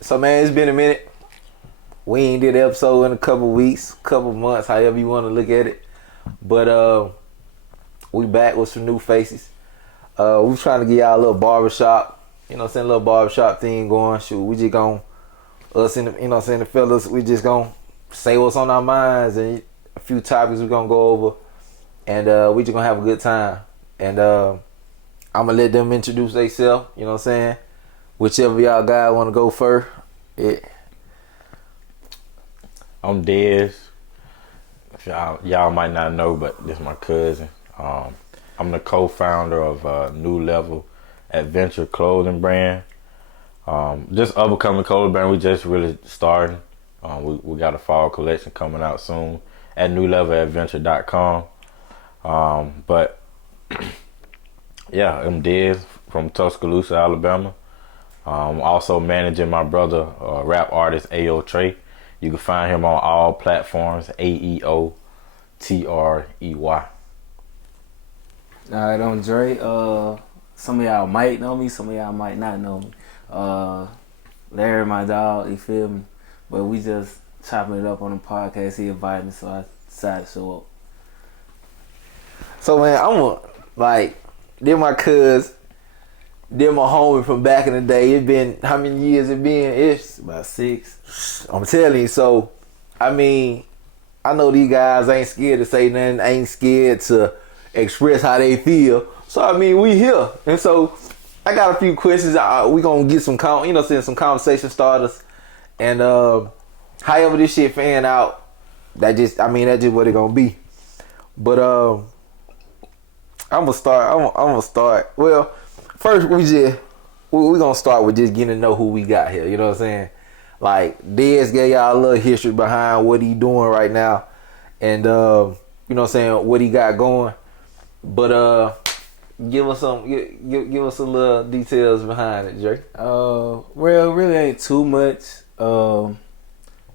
So man, it's been a minute. We ain't did an episode in a couple weeks, couple months, however you want to look at it. But we back with some new faces. We trying to get y'all a little barbershop, you know what I'm saying, a little barbershop thing going. Shoot, we just gon' us and the, you know what I'm saying, the fellas, we just gon' say what's on our minds and a few topics we gonna go over, and we just gonna have a good time. And I'm gonna let them introduce themselves, you know what I'm saying. Whichever y'all guys want to go first. Yeah. I'm Dezz. Y'all might not know, but this is my cousin. I'm the co-founder of New Level Adventure clothing brand. Just up-and-coming clothing brand. We just really starting. We got a fall collection coming out soon at newleveladventure.com. But yeah, I'm Dezz from Tuscaloosa, Alabama. Also managing my brother, rap artist Ayo Trey. You can find him on all platforms, AEOTREY. Alright, I'm Dre. Some of y'all might know me, some of y'all might not know me. Larry, my dog, you feel me? But we just chopping it up on the podcast. He invited me, so I decided to show up. So man, they're my cuz, they're my homie from back in the day. It been, how many years it been? It's About 6. I'm telling you. So, I mean, I know these guys ain't scared to say nothing, ain't scared to express how they feel. So, I mean, we here. And so, I got a few questions. We gonna get some, some conversation starters. And however this shit fan out, that's just what it gonna be. But I'm gonna start. Well, first we gonna start with just getting to know who we got here. You know what I'm saying? Like, Dezz gave y'all a little history behind what he doing right now, and you know what I'm saying, what he got going. But give us a little details behind it, Jay. Well, really ain't too much.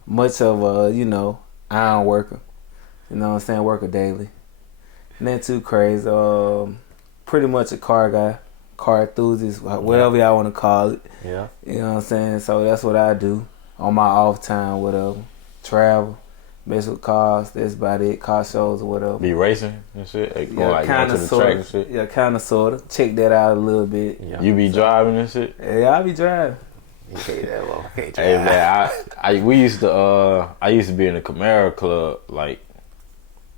Much of a, iron worker. You know what I'm saying? Worker daily. Not too crazy. Pretty much a car guy. Car enthusiast, whatever y'all want to call it. Yeah. You know what I'm saying? So that's what I do on my off time, whatever. Travel, mess with cars. That's about it. Car shows or whatever. Be racing and shit? Like, Yeah, going to the track and shit? Yeah, kind of, sort of. Check that out a little bit. Yeah. You be driving and shit? Yeah, I be driving. You can't that long. Hey man, I used to be in a Camaro club like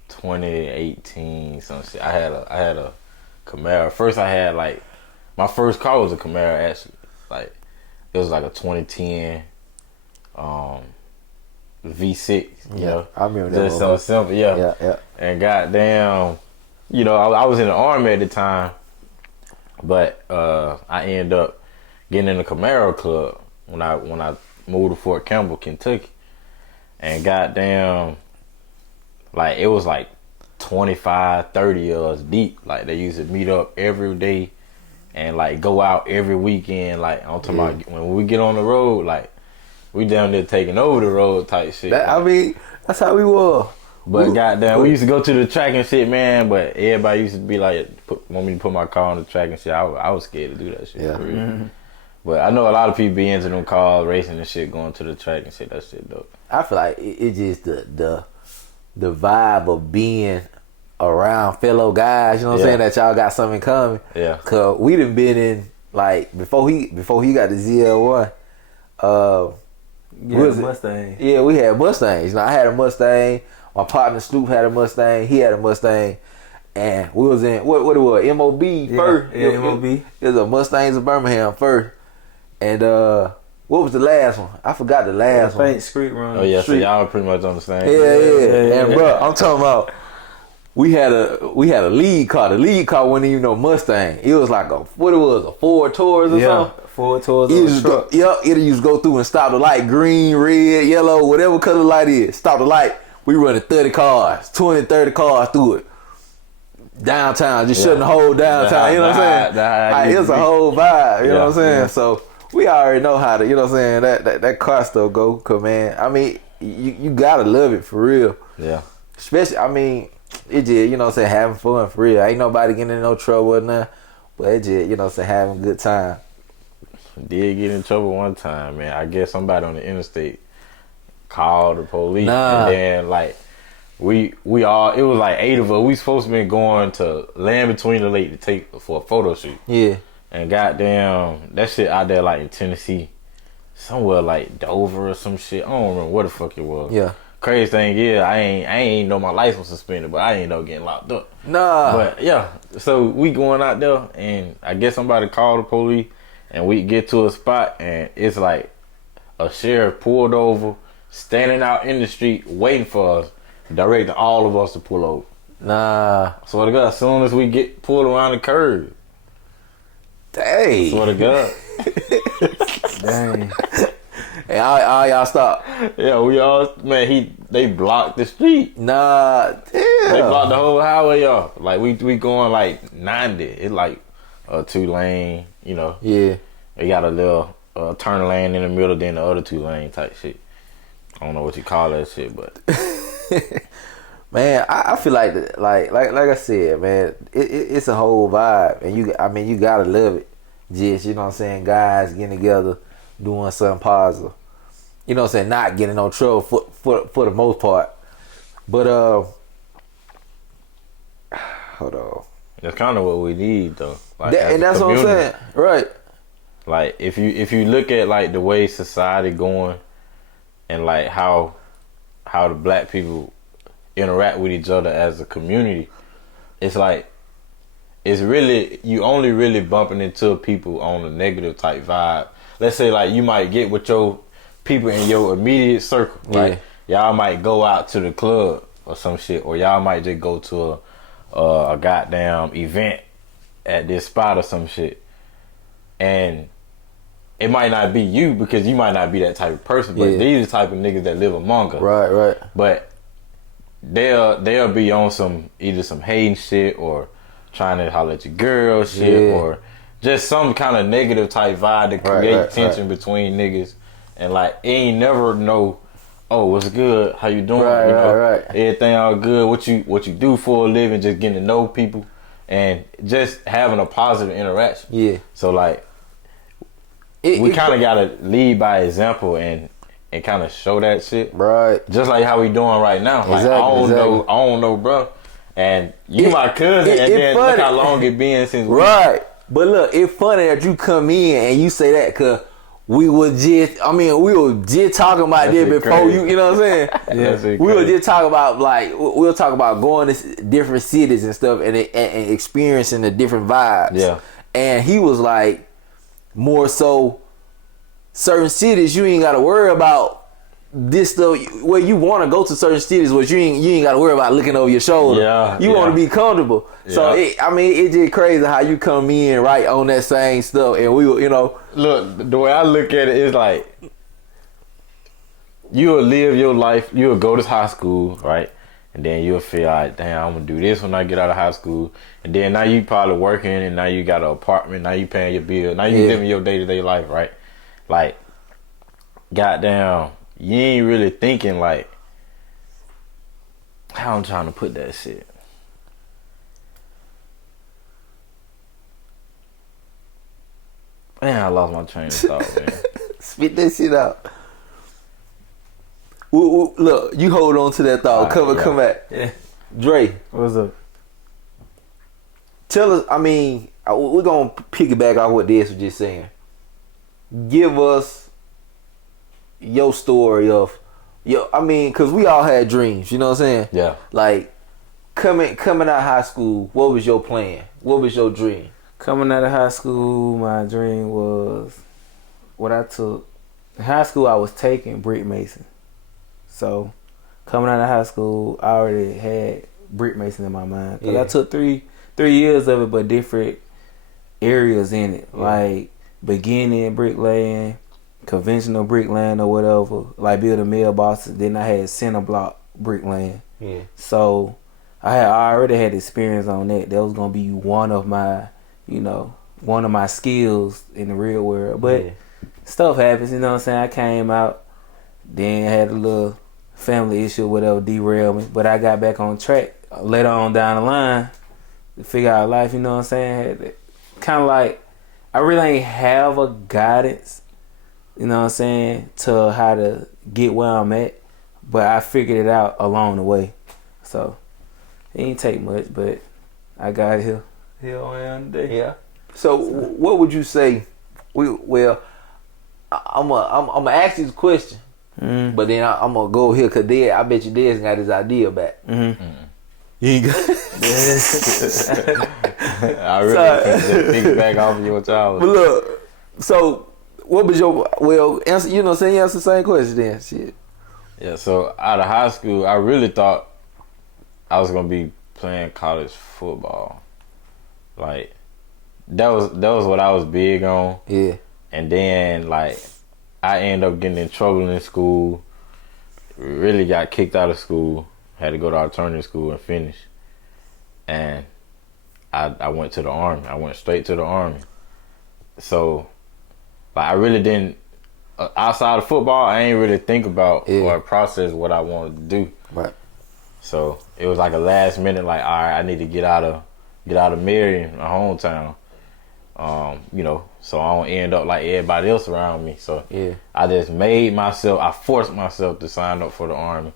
2018 some shit. I had a Camaro. First I had my first car was a Camaro actually. Like it was like a 2010 V6, you know. I remember that. Just so simple, yeah. Yeah. And goddamn, I was in the Army at the time, but I ended up getting in the Camaro club when I moved to Fort Campbell, Kentucky, and goddamn, like it was like 25, 30 of us deep. Like they used to meet up every day and like go out every weekend. Like I'm talking about when we get on the road, like we down there taking over the road type shit. That's how we were. But goddamn, we used to go to the track and shit, man. But everybody used to be like, want me to put my car on the track and shit. I was scared to do that shit. Yeah. For real. Mm-hmm. But I know a lot of people be into them cars, racing and shit, going to the track and shit. That shit dope. I feel like it's just the vibe of being around fellow guys. You know what I'm saying? That y'all got something in common. Yeah. Cause we done been in before he got the ZL1. Mustang. Yeah, we had Mustangs. I had a Mustang. My partner Stoop had a Mustang. He had a Mustang. And we was in what it was, MOB first. Yeah, MOB. It was a Mustangs of Birmingham first. And what was the last one? I forgot the last one. I think Street Run. Oh yeah, so y'all pretty much on the same. Yeah. And bro, I'm talking about we had a lead car. The lead car wasn't even no Mustang. It was like a Ford Taurus or something. Ford Taurus on the truck. It used to go through and stop the light, green, red, yellow, whatever color the light is. Stop the light. We running 30 cars, 20, 30 cars through it. Downtown, just shutting the whole downtown, you know what I'm saying? It was a whole vibe, you know what I'm saying? Yeah. So we already know how to, you know what I'm saying, that car stuff go, cause man, I mean, you gotta love it for real. Yeah. Especially, I mean, it just, you know what I'm saying, having fun for real. Ain't nobody getting in no trouble or nothing, but it just, you know what I'm saying, having a good time. Did get in trouble one time, man. I guess somebody on the interstate called the police, Nah. and then like we all, it was like 8 of us. We supposed to been going to Land Between the Lake to take for a photo shoot. Yeah. And goddamn, that shit out there like in Tennessee, somewhere like Dover or some shit. I don't remember what the fuck it was. Yeah. Crazy thing, yeah, I ain't know my license was suspended, but I ain't know getting locked up. Nah. But yeah, so we going out there, and I guess somebody called the police, and we get to a spot, and it's like a sheriff pulled over, standing out in the street, waiting for us, directing all of us to pull over. Nah. Swear to God, as soon as we get pulled around the curb, Dang. swear to God. Dang. And all y'all stop. Yeah, we all, man, they blocked the street. Nah. Damn. They blocked the whole highway, y'all. Like, we going like 90. It's like a 2-lane, you know. Yeah. They got a little turn lane in the middle, then the other 2-lane type shit. I don't know what you call that shit, but Man, I feel like I said, man, it's a whole vibe, and you gotta love it. Just, you know what I'm saying, guys getting together, doing something positive. You know what I'm saying, not getting no trouble for the most part. But hold on. that's kind of what we need, though. Like, And that's what I'm saying, right? Like, if you look at like the way society going, and like how the black people interact with each other as a community, it's like, it's really, you only really bumping into people on a negative type vibe. Let's say like you might get with your people in your immediate circle, right? Yeah. Y'all might go out to the club or some shit, or y'all might just go to a goddamn event at this spot or some shit, and it might not be you because you might not be that type of person, but these are the type of niggas that live among us. Right. But they'll be on some, either some hating shit or trying to holler at your girl shit, or just some kind of negative type vibe to create tension between niggas. And like, it ain't never know, oh, what's good? How you doing? Right, you know, right. Everything all good. What you do for a living? Just getting to know people and just having a positive interaction. Yeah. So like, we kind of gotta lead by example and kind of show that shit. Right. Just like how we doing right now. Like, Exactly, I don't know, bro. And you my cousin, and then funny. look how long it been since Right. But look, it's funny that you come in and you say that, because we were just talking about this before crazy. you know what I'm saying? We were just talking about, like, we'll talk about going to different cities and stuff and experiencing the different vibes. Yeah. And he was like, more so, certain cities you ain't got to worry about this stuff. Where you want to go to certain cities, where you ain't got to worry about looking over your shoulder. Yeah, you want to be comfortable. Yeah. So it's just crazy how you come in right on that same stuff, and we were, you know. Look, the way I look at it is like, you'll live your life. You'll go to high school, right? And then you'll feel like, damn, I'm gonna do this when I get out of high school. And then now you probably working, and now you got an apartment. Now you paying your bill. Now you living your day-to-day life, right? Like, goddamn, you ain't really thinking like, how I'm trying to put that shit. Man, I lost my train of thought, man. Spit that shit out. Look, you hold on to that thought. Come back. Yeah. Dre, What's up? tell us. I mean, we're gonna piggyback off what Dezz was just saying. Give us your story of I mean, cause we all had dreams. You know what I'm saying? Yeah. Like coming out of high school, what was your plan? What was your dream? Coming out of high school, my dream was what I took. In high school, I was taking brick mason. So, coming out of high school, I already had brick mason in my mind. Cause I took three years of it, but different areas in it, like beginning bricklaying, conventional bricklaying or whatever, like building mailboxes. Then I had center block bricklaying. Yeah. So, I already had experience on that. That was gonna be one of my skills in the real world. But stuff happens, you know what I'm saying? I came out, then had a little family issue or whatever, derailed me. But I got back on track later on down the line to figure out life, you know what I'm saying? Kind of like, I really ain't have a guidance, you know what I'm saying, to how to get where I'm at, but I figured it out along the way. So it ain't take much, but I got here I am today. Yeah. So what would you say? I'm gonna ask you this question, but then I'm gonna go here because I bet you Dez got his idea back. You ain't got. I really can't think back off of your childhood. But look, so what was your answer? You know, what I'm saying, you answer the same question then. Shit. Yeah. So out of high school, I really thought I was gonna be playing college football. Like that was what I was big on. Yeah. And then like I ended up getting in trouble in school. Really got kicked out of school. Had to go to alternative school and finish. And I went to the Army. I went straight to the Army. So like I really didn't outside of football, I ain't really think about or process what I wanted to do. Right. So it was like a last minute, like, all right, I need to get out of Marion, my hometown. You know, so I don't end up like everybody else around me. So I just I forced myself to sign up for the Army.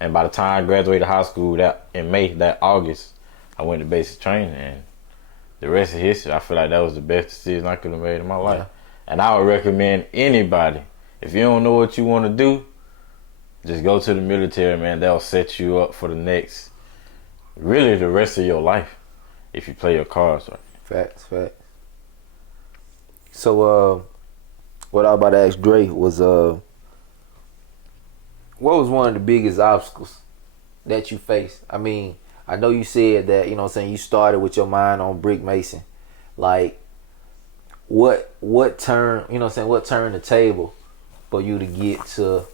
And by the time I graduated high school, that August, I went to basic training, and the rest of history. I feel like that was the best decision I could have made in my life. And I would recommend anybody, if you don't know what you want to do, just go to the military, man. They'll set you up for the rest of your life, if you play your cards right. Facts. So, what I was about to ask Dre was, what was one of the biggest obstacles that you faced? I mean, I know you said that, you know what I'm saying, you started with your mind on brick mason. Like, what turned, you know what I'm saying, what turned the table for you to get to,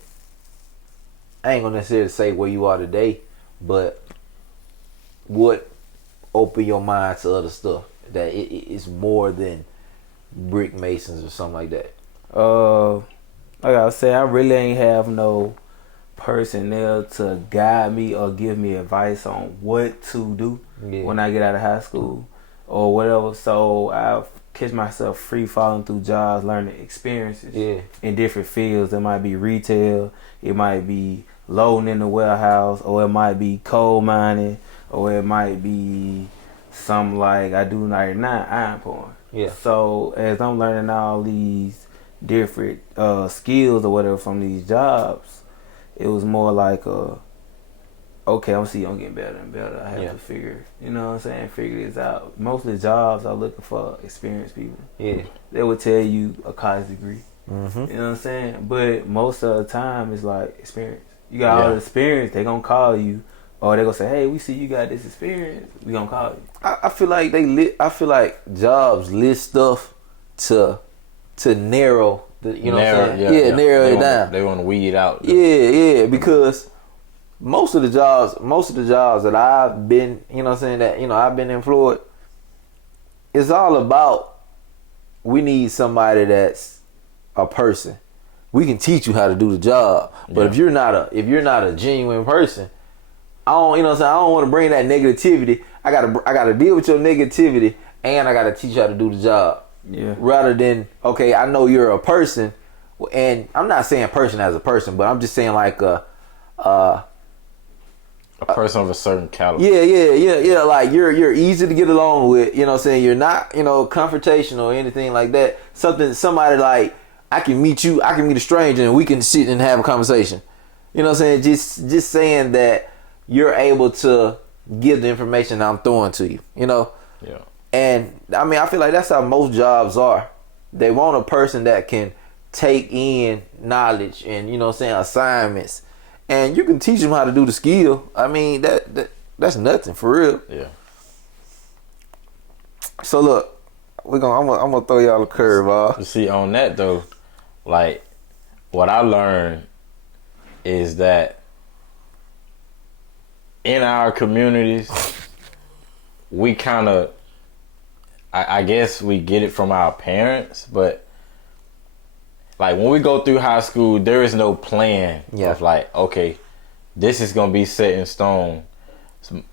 I ain't gonna necessarily say where you are today, but what opened your mind to other stuff that it's more than brick masons or something like that? Like I said, I really ain't have no person there to guide me or give me advice on what to do when I get out of high school or whatever. So I catch myself free falling through jobs, learning experiences in different fields. It might be retail, it might be loading in the warehouse, or it might be coal mining, or it might be something like I do right now, iron pouring. So as I'm learning all these different skills or whatever from these jobs, it was more like okay, I'm getting better and better. I have to figure, you know what I'm saying, figure this out. Most of the jobs are looking for experienced people. They would tell you a college degree. You know what I'm saying? But most of the time it's like experience. You got all the experience, they gonna call you, or they gonna say, hey, we see you got this experience, we gonna call you. I feel like I feel like jobs list stuff to narrow the, you know what I'm saying? Narrow it down. They want to weed out. Because most of the jobs that I've been, you know what I'm saying, that, you know, I've been employed, it's all about, we need somebody that's a person. We can teach you how to do the job, but if you're not a genuine person, I don't, you know what I'm saying, I don't want to bring that negativity. I gotta deal with your negativity, and I gotta teach you how to do the job. Rather than, okay, I know you're a person, and I'm not saying person as a person, but I'm just saying like a person of a certain caliber. Like you're easy to get along with. You know what I'm saying? You're not, you know, confrontational or anything like that. Somebody like, I can meet a stranger and we can sit and have a conversation. You know what I'm saying? Just saying that you're able to give the information I'm throwing to you, you know? And I mean, I feel like that's how most jobs are. They want a person that can take in knowledge and, you know what I'm saying, assignments. And you can teach them how to do the skill. I mean, that's nothing for real. So look, I'm gonna throw y'all a curveball. You see, on that though, like what I learned is that in our communities, we kind of, I guess we get it from our parents, but like when we go through high school, there is no plan of like, okay, this is gonna be set in stone.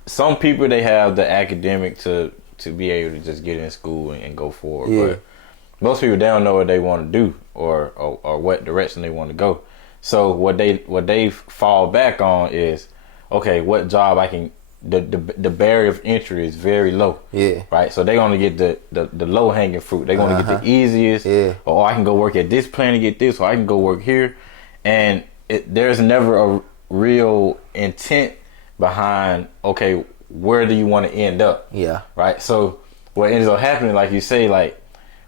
Some people, they have the academic to be able to just get in school and go forward. But most people, they don't know what they want to do or what direction they want to go. So what they fall back on is, okay, what job I can. The barrier of entry is very low. Yeah. Right. So they're gonna get the low hanging fruit. They're gonna get the easiest. Yeah. Or I can go work at this plant and get this, or I can go work here, and there's never a real intent behind. Okay, where do you want to end up? Yeah. Right. So what ends up happening, like you say, like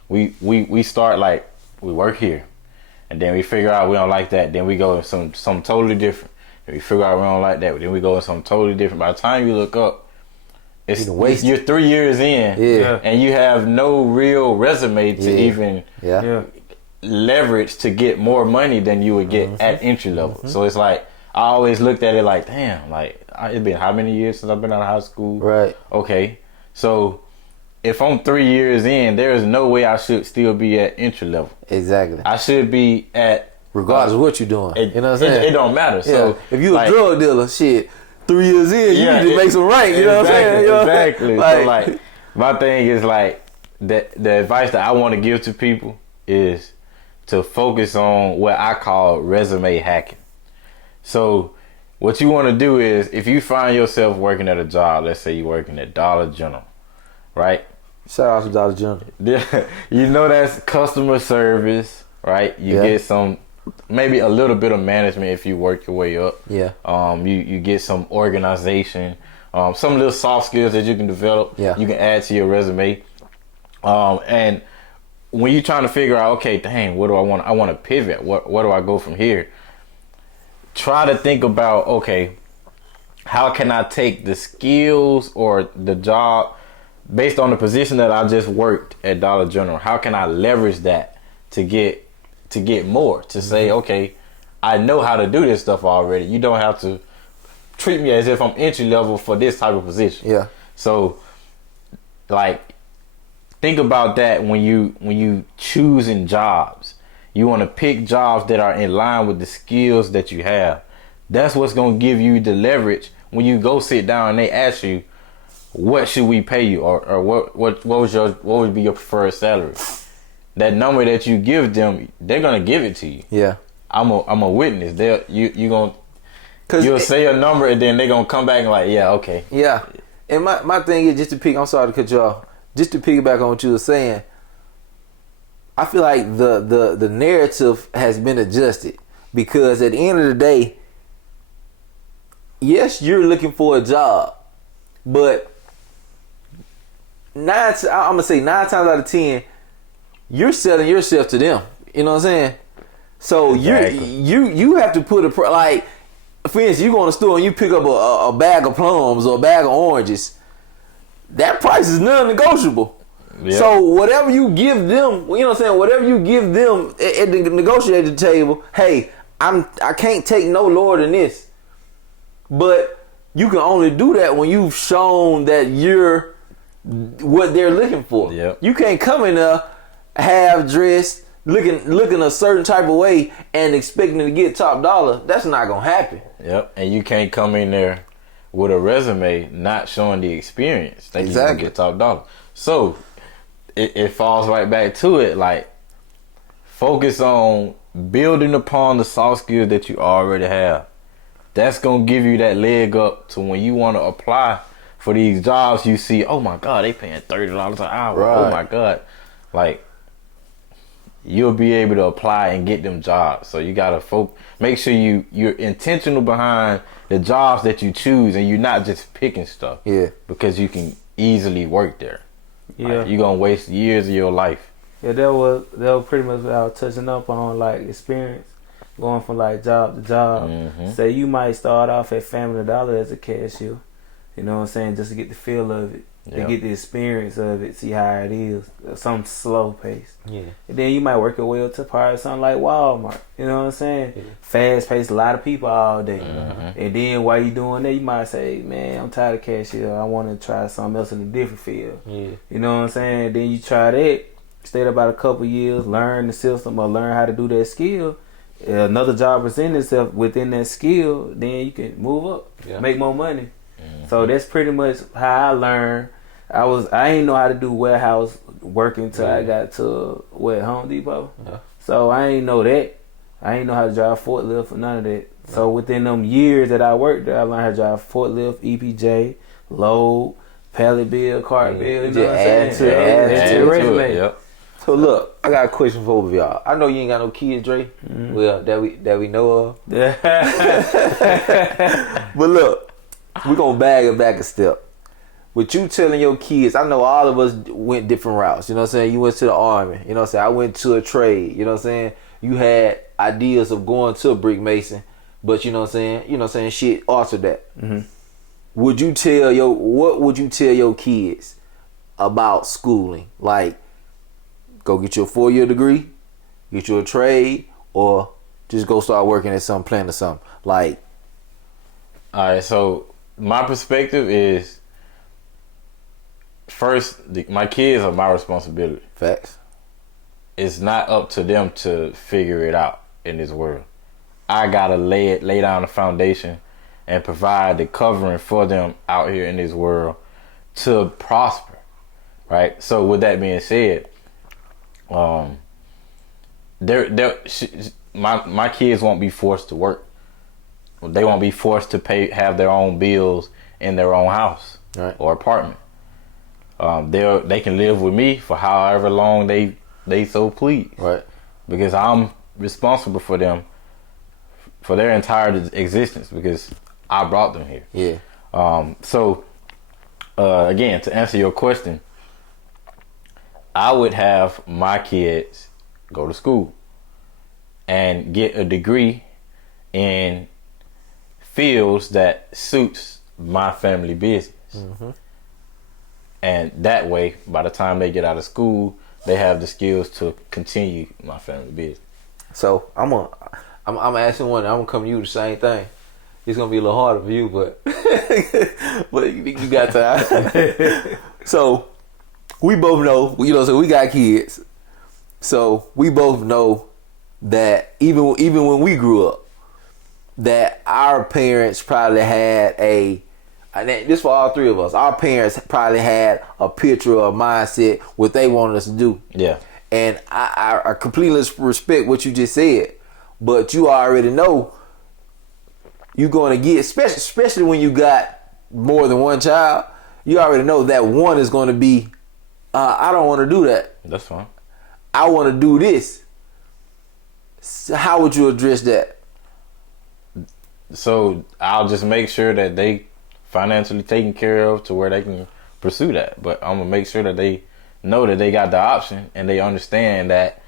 we start like we work here, and then we figure out we don't like that. Then we go some totally different. If you figure out we don't like that, then we go in something totally different. By the time you look up, you're 3 years in, and you have no real resume to even leverage to get more money than you would get at entry level. So it's like I always looked at it like, damn, like it's been how many years since I've been out of high school? Right. Okay, so if I'm 3 years in, there is no way I should still be at entry level. Exactly. I should be at. Regardless of what you're doing. You know what I'm saying? It don't matter. So if you a drug dealer, shit, 3 years in, you need to make some rank. You know what I'm saying? Exactly. So like, my thing is like, the advice that I want to give to people is to focus on what I call resume hacking. So what you want to do is, if you find yourself working at a job, let's say you're working at Dollar General, right? Shout out to Dollar General. You know that's customer service, right? You get some, maybe a little bit of management if you work your way up. Yeah. You get some organization, some little soft skills that you can develop. Yeah. You can add to your resume. And when you're trying to figure out, okay, dang, what do I want? I want to pivot. What do I go from here? Try to think about, okay, how can I take the skills or the job based on the position that I just worked at Dollar General? How can I leverage that to get more, to say, okay, I know how to do this stuff already. You don't have to treat me as if I'm entry level for this type of position. Yeah. So, like, think about that when you choosing jobs. You want to pick jobs that are in line with the skills that you have. That's what's gonna give you the leverage when you go sit down and they ask you, what should we pay you, or what would be your preferred salary? That number that you give them, they're gonna give it to you. Yeah. I'm a witness. You'll say a number and then they're gonna come back and like, yeah, okay. Yeah. And my thing is, just to pick, I'm sorry to cut you off, just to piggyback on what you were saying, I feel like the narrative has been adjusted, because at the end of the day, yes, you're looking for a job, but I'm gonna say 9 times out of 10, you're selling yourself to them. You know what I'm saying? So exactly. you have to put like, for instance, you go in the store and you pick up a bag of plums or a bag of oranges. That price is non-negotiable. Yep. So whatever you give them, you know what I'm saying? Whatever you give them at the negotiating table, hey, I can't take no lower than this. But you can only do that when you've shown that you're what they're looking for. Yep. You can't come in there half dressed, looking a certain type of way and expecting to get top dollar. That's not gonna happen. Yep. And you can't come in there with a resume not showing the experience that you can get top dollar. So it falls right back to it. Like, focus on building upon the soft skills that you already have. That's gonna give you that leg up to when you want to apply for these jobs. You see, oh my God, they paying $30 an hour. Right. Oh my God, like, you'll be able to apply and get them jobs. So you gotta make sure you're intentional behind the jobs that you choose, and you're not just picking stuff. Yeah. Because you can easily work there. Yeah. Like, you're gonna waste years of your life. Yeah, that was pretty much what I was touching up on, like, experience, going from like job to job. Mm-hmm. Say you might start off at Family Dollar as a cashier, you know what I'm saying, just to get the feel of it, to get the experience of it, see how it is, some slow pace. Yeah. And then you might work your way up to probably something like Walmart, you know what I'm saying, fast paced, a lot of people all day. Mm-hmm. And then while you doing that, you might say, man, I'm tired of cashier, I want to try something else in a different field. Yeah. You know what I'm saying? Then you try that, stay there about a couple years, learn the system or learn how to do that skill. Another job presents itself within that skill, then you can move up, make more money. Mm-hmm. So that's pretty much how I learned. I ain't know how to do warehouse working till I got to Home Depot. Yeah. So I ain't know that. I ain't know how to drive forklift or none of that. So within them years that I worked there, I learned how to drive forklift, EPJ, load, pallet bill, cart bill. You know what I'm saying? Add to the resume. Yep. So look, I got a question for both of y'all. I know you ain't got no kids, Dre. Well, that we know of. But look, we gonna bag it back a step. With you telling your kids, I know all of us went different routes. You know what I'm saying? You went to the Army. You know what I'm saying? I went to a trade. You know what I'm saying? You had ideas of going to a brick mason, but you know what I'm saying? You know what I'm saying? Shit altered that. Mm-hmm. What would you tell your kids about schooling? Like, go get you a 4-year degree, get you a trade, or just go start working at some plant or something. Like, All right, so my perspective is, first, my kids are my responsibility. facts. It's not up to them to figure it out in this world. I gotta lay down the foundation and provide the covering for them out here in this world to prosper, right? So with that being said, my kids won't be forced to work. They won't be forced to have their own bills in their own house, right, or apartment. They can live with me for however long they so please, right, because I'm responsible for them for their entire existence, because I brought them here. Yeah. So again, to answer your question, I would have my kids go to school and get a degree in fields that suits my family business. Mm-hmm. And that way, by the time they get out of school, they have the skills to continue my family business. So I'm asking one. I'm gonna come to you the same thing. It's gonna be a little harder for you, but but you got time. So we both know, you know, so we got kids. So we both know that even when we grew up, that our parents probably had this for all three of us. Our parents probably had a picture or a mindset what they wanted us to do. Yeah. And I completely respect what you just said, but you already know you're going to get, especially when you got more than one child, you already know that one is going to be, I don't want to do that. That's fine. I want to do this. So how would you address that? So I'll just make sure that they financially taken care of to where they can pursue that. But I'm going to make sure that they know that they got the option and they understand that,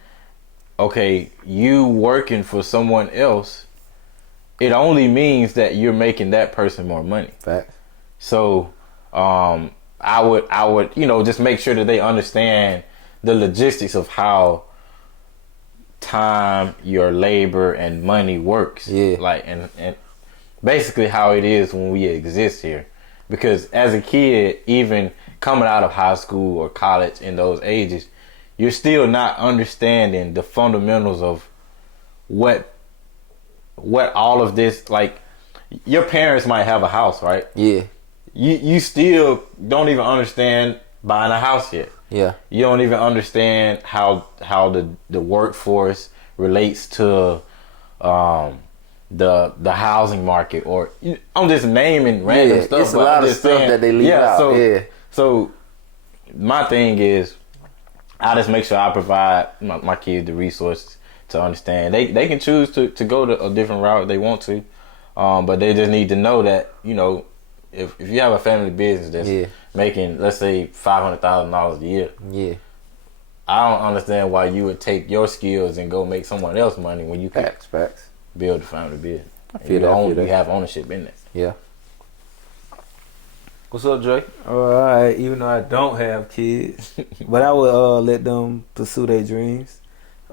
okay, you working for someone else, it only means that you're making that person more money. Facts. So I would, you know, just make sure that they understand the logistics of how time, your labor, and money works. Yeah. Like, and basically how it is when we exist here. Because as a kid, even coming out of high school or college in those ages, you're still not understanding the fundamentals of what all of this, like, your parents might have a house, right? Yeah. You still don't even understand buying a house yet. Yeah. You don't even understand how the workforce relates to the housing market, or I'm just naming random stuff. It's a lot of stuff that they leave out. So my thing is, I just make sure I provide my kids the resources to understand. They can choose to go to a different route if they want to, but they just need to know that, you know, if you have a family business that's making, let's say, $500,000 a year, I don't understand why you would take your skills and go make someone else money when you can build a family business. You have ownership in it. Yeah. What's up, Dre? All right, even though I don't have kids, but I would let them pursue their dreams.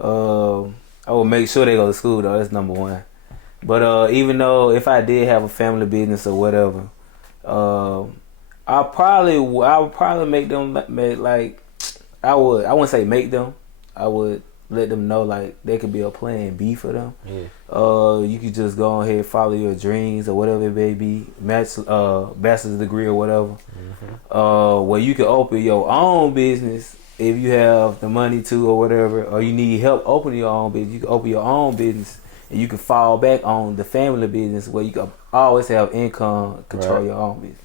I would make sure they go to school though. That's number one. But even though if I did have a family business or whatever, I would probably make them I wouldn't say make them. I would let them know like there could be a plan B for them. Yeah. You could just go ahead, follow your dreams or whatever it may be, bachelor's degree or whatever. Mm-hmm. Where you can open your own business if you have the money to or whatever, or you need help opening your own business, you can open your own business, and you can fall back on the family business where you can always have income, control your own business.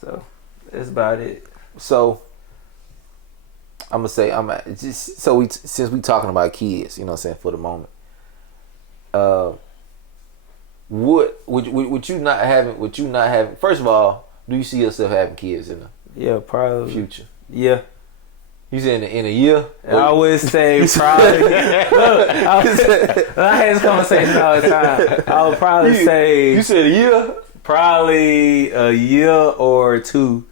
So that's about it. So I'm gonna say since we talking about kids, you know what I'm saying, for the moment. Would you not having first of all, do you see yourself having kids in the probably future? Yeah. You said in a year? I would say probably. Look, I had this conversation all the time. I would probably say. You said a year? Probably a year or two.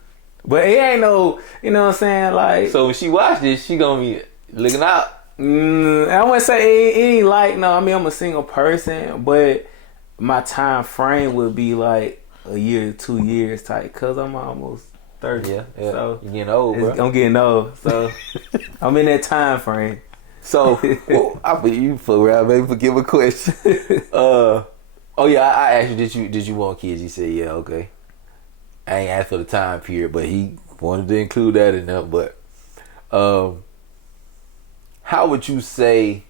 But it ain't no, you know what I'm saying? Like. So when she watch this, she gonna be looking out. I wouldn't say it ain't like, no, I mean, I'm a single person, but my time frame would be like a year, 2 years type, because I'm almost 30. Yeah. So you're getting old, bro. I'm getting old, so I'm in that time frame. So, I bet you fuck around, maybe forgive a question. I asked you, did you want kids? You said, yeah, okay. I ain't asked for the time period, but he wanted to include that in there. But, how would you say,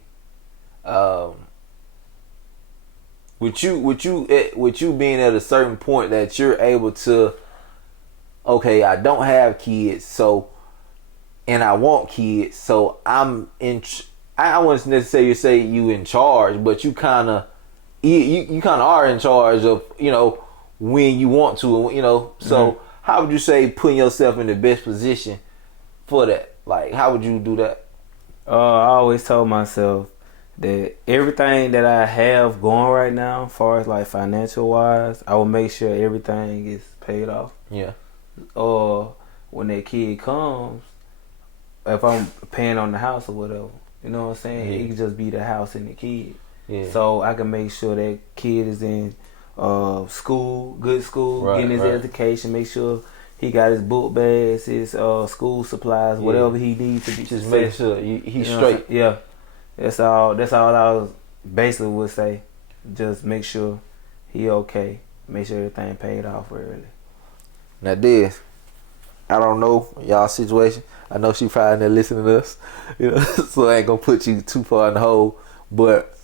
with you being at a certain point that you're able to, okay, I don't have kids, so, and I want kids, so I'm in. I wouldn't necessarily say you in charge, but you kind of, you kind of are in charge of, when you want to, So how would you say putting yourself in the best position for that? Like, how would you do that? I always told myself that everything that I have going right now, as far as like financial wise, I will make sure everything is paid off. Yeah. Or when that kid comes, if I'm paying on the house or whatever, you know what I'm saying? Yeah. It can just be the house and the kid. Yeah. So I can make sure that kid is in school, good school, Right, getting his right. education, make sure he got his book bags, his school supplies, whatever he needs to be. Just make sure he's You know straight. Yeah. That's all I was basically would say. Just make sure he okay. Make sure everything paid off early. Now, Dezz, I don't know y'all situation. I know she probably not listening to us, so I ain't gonna put you too far in the hole. But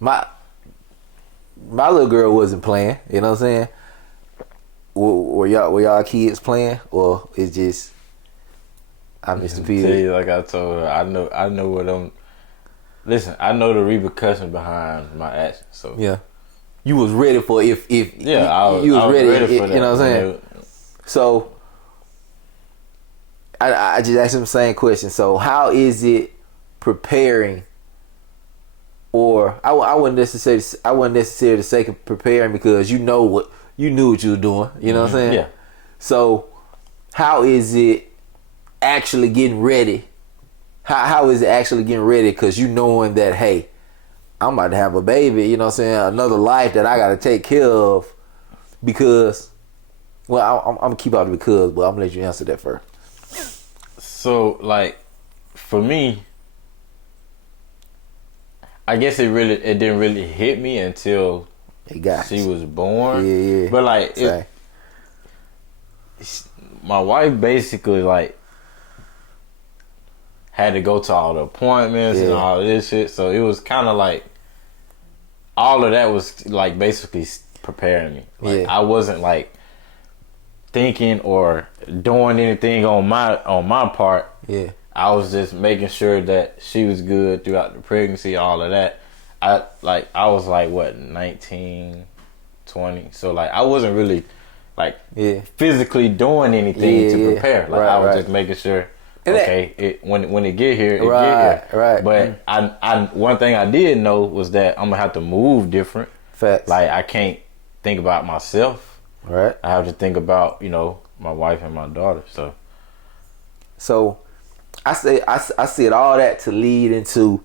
my little girl wasn't playing. You know what I'm saying? Were y'all kids playing, or it's just I'm just a Tell you, like I told her, I know what I'm. Listen, I know the repercussion behind my actions. So yeah, you was ready for if yeah, I was ready for that. You know what I'm saying? So I just asked him the same question. So how is it preparing? Or I wouldn't necessarily say preparing, because you knew what you were doing. You know what I'm saying? Yeah. So how is it actually getting ready? How is it actually getting ready? Because you knowing that, hey, I'm about to have a baby. You know what I'm saying? Another life that I got to take care of. Because, well, I'm gonna keep out the because, but I'm gonna let you answer that first. So, like, for me, I guess it didn't really hit me until she was born. Yeah. But like, my wife basically like had to go to all the appointments and all this shit. So it was kind of like all of that was like basically preparing me. Like, I wasn't like thinking or doing anything on my part. Yeah. I was just making sure that she was good throughout the pregnancy, all of that. I was like, what, 19, 20? So like I wasn't really like physically doing anything to prepare. Like I was just making sure, okay, when it get here, it get here. Right. But I one thing I did know was that I'm gonna have to move different. Facts. Like I can't think about myself. Right. I have to think about, my wife and my daughter. So I said all that to lead into,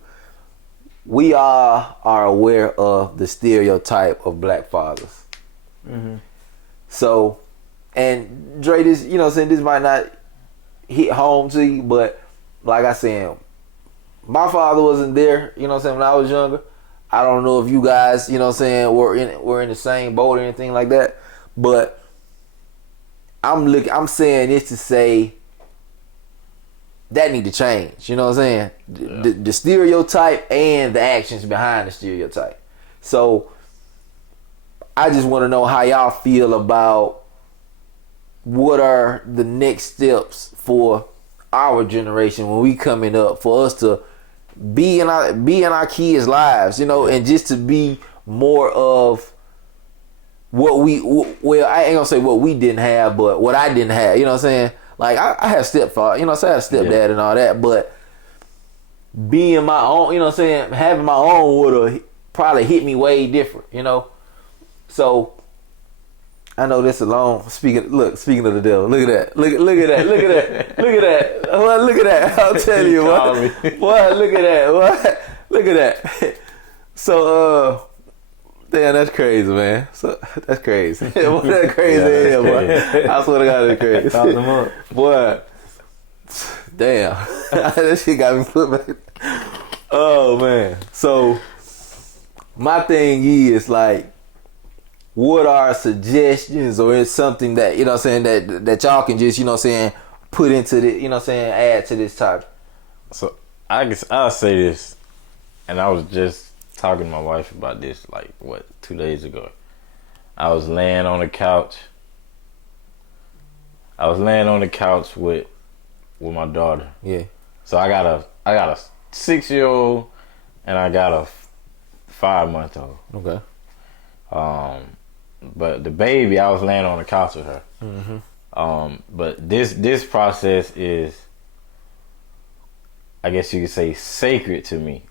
we all are aware of the stereotype of black fathers. Mm-hmm. So, and Dre, this, this might not hit home to you, but like I said, my father wasn't there, when I was younger. I don't know if you guys, were in the same boat or anything like that, but I'm saying this to say, that need to change. You know what I'm saying? The stereotype and the actions behind the stereotype. So I just want to know how y'all feel about what are the next steps for our generation when we coming up, for us to be in our kids' lives, you know, and just to be more of what I ain't gonna say what we didn't have, but what I didn't have. You know what I'm saying? Like I had stepfather, you know what I'm saying? I had stepdad and all that, but being my own, you know what I'm saying? Having my own would have probably hit me way different, you know? So I know this alone. Speaking of the devil, look at that. Look at that. Look at that. Look at that. Well, look at that. I'll tell you what. What? Look at that. What? Look at that. So damn, that's crazy, man. So that's crazy. Boy, that's crazy hell, boy. I swear to God, that's crazy. Call them up. Boy, damn. That shit got me put back. Oh man. So my thing is like, what are suggestions, or is something that, you know what I'm saying, that y'all can just, you know what I'm saying, put into the, you know what I'm saying, add to this topic? So I guess I'll say this, and I was just talking to my wife about this like 2 days ago. I was laying on the couch. With my daughter. Yeah. So I got a 6-year-old and I got a 5-month-old. Okay. But the baby, I was laying on the couch with her. Mm-hmm. But this process is, I guess you could say, sacred to me.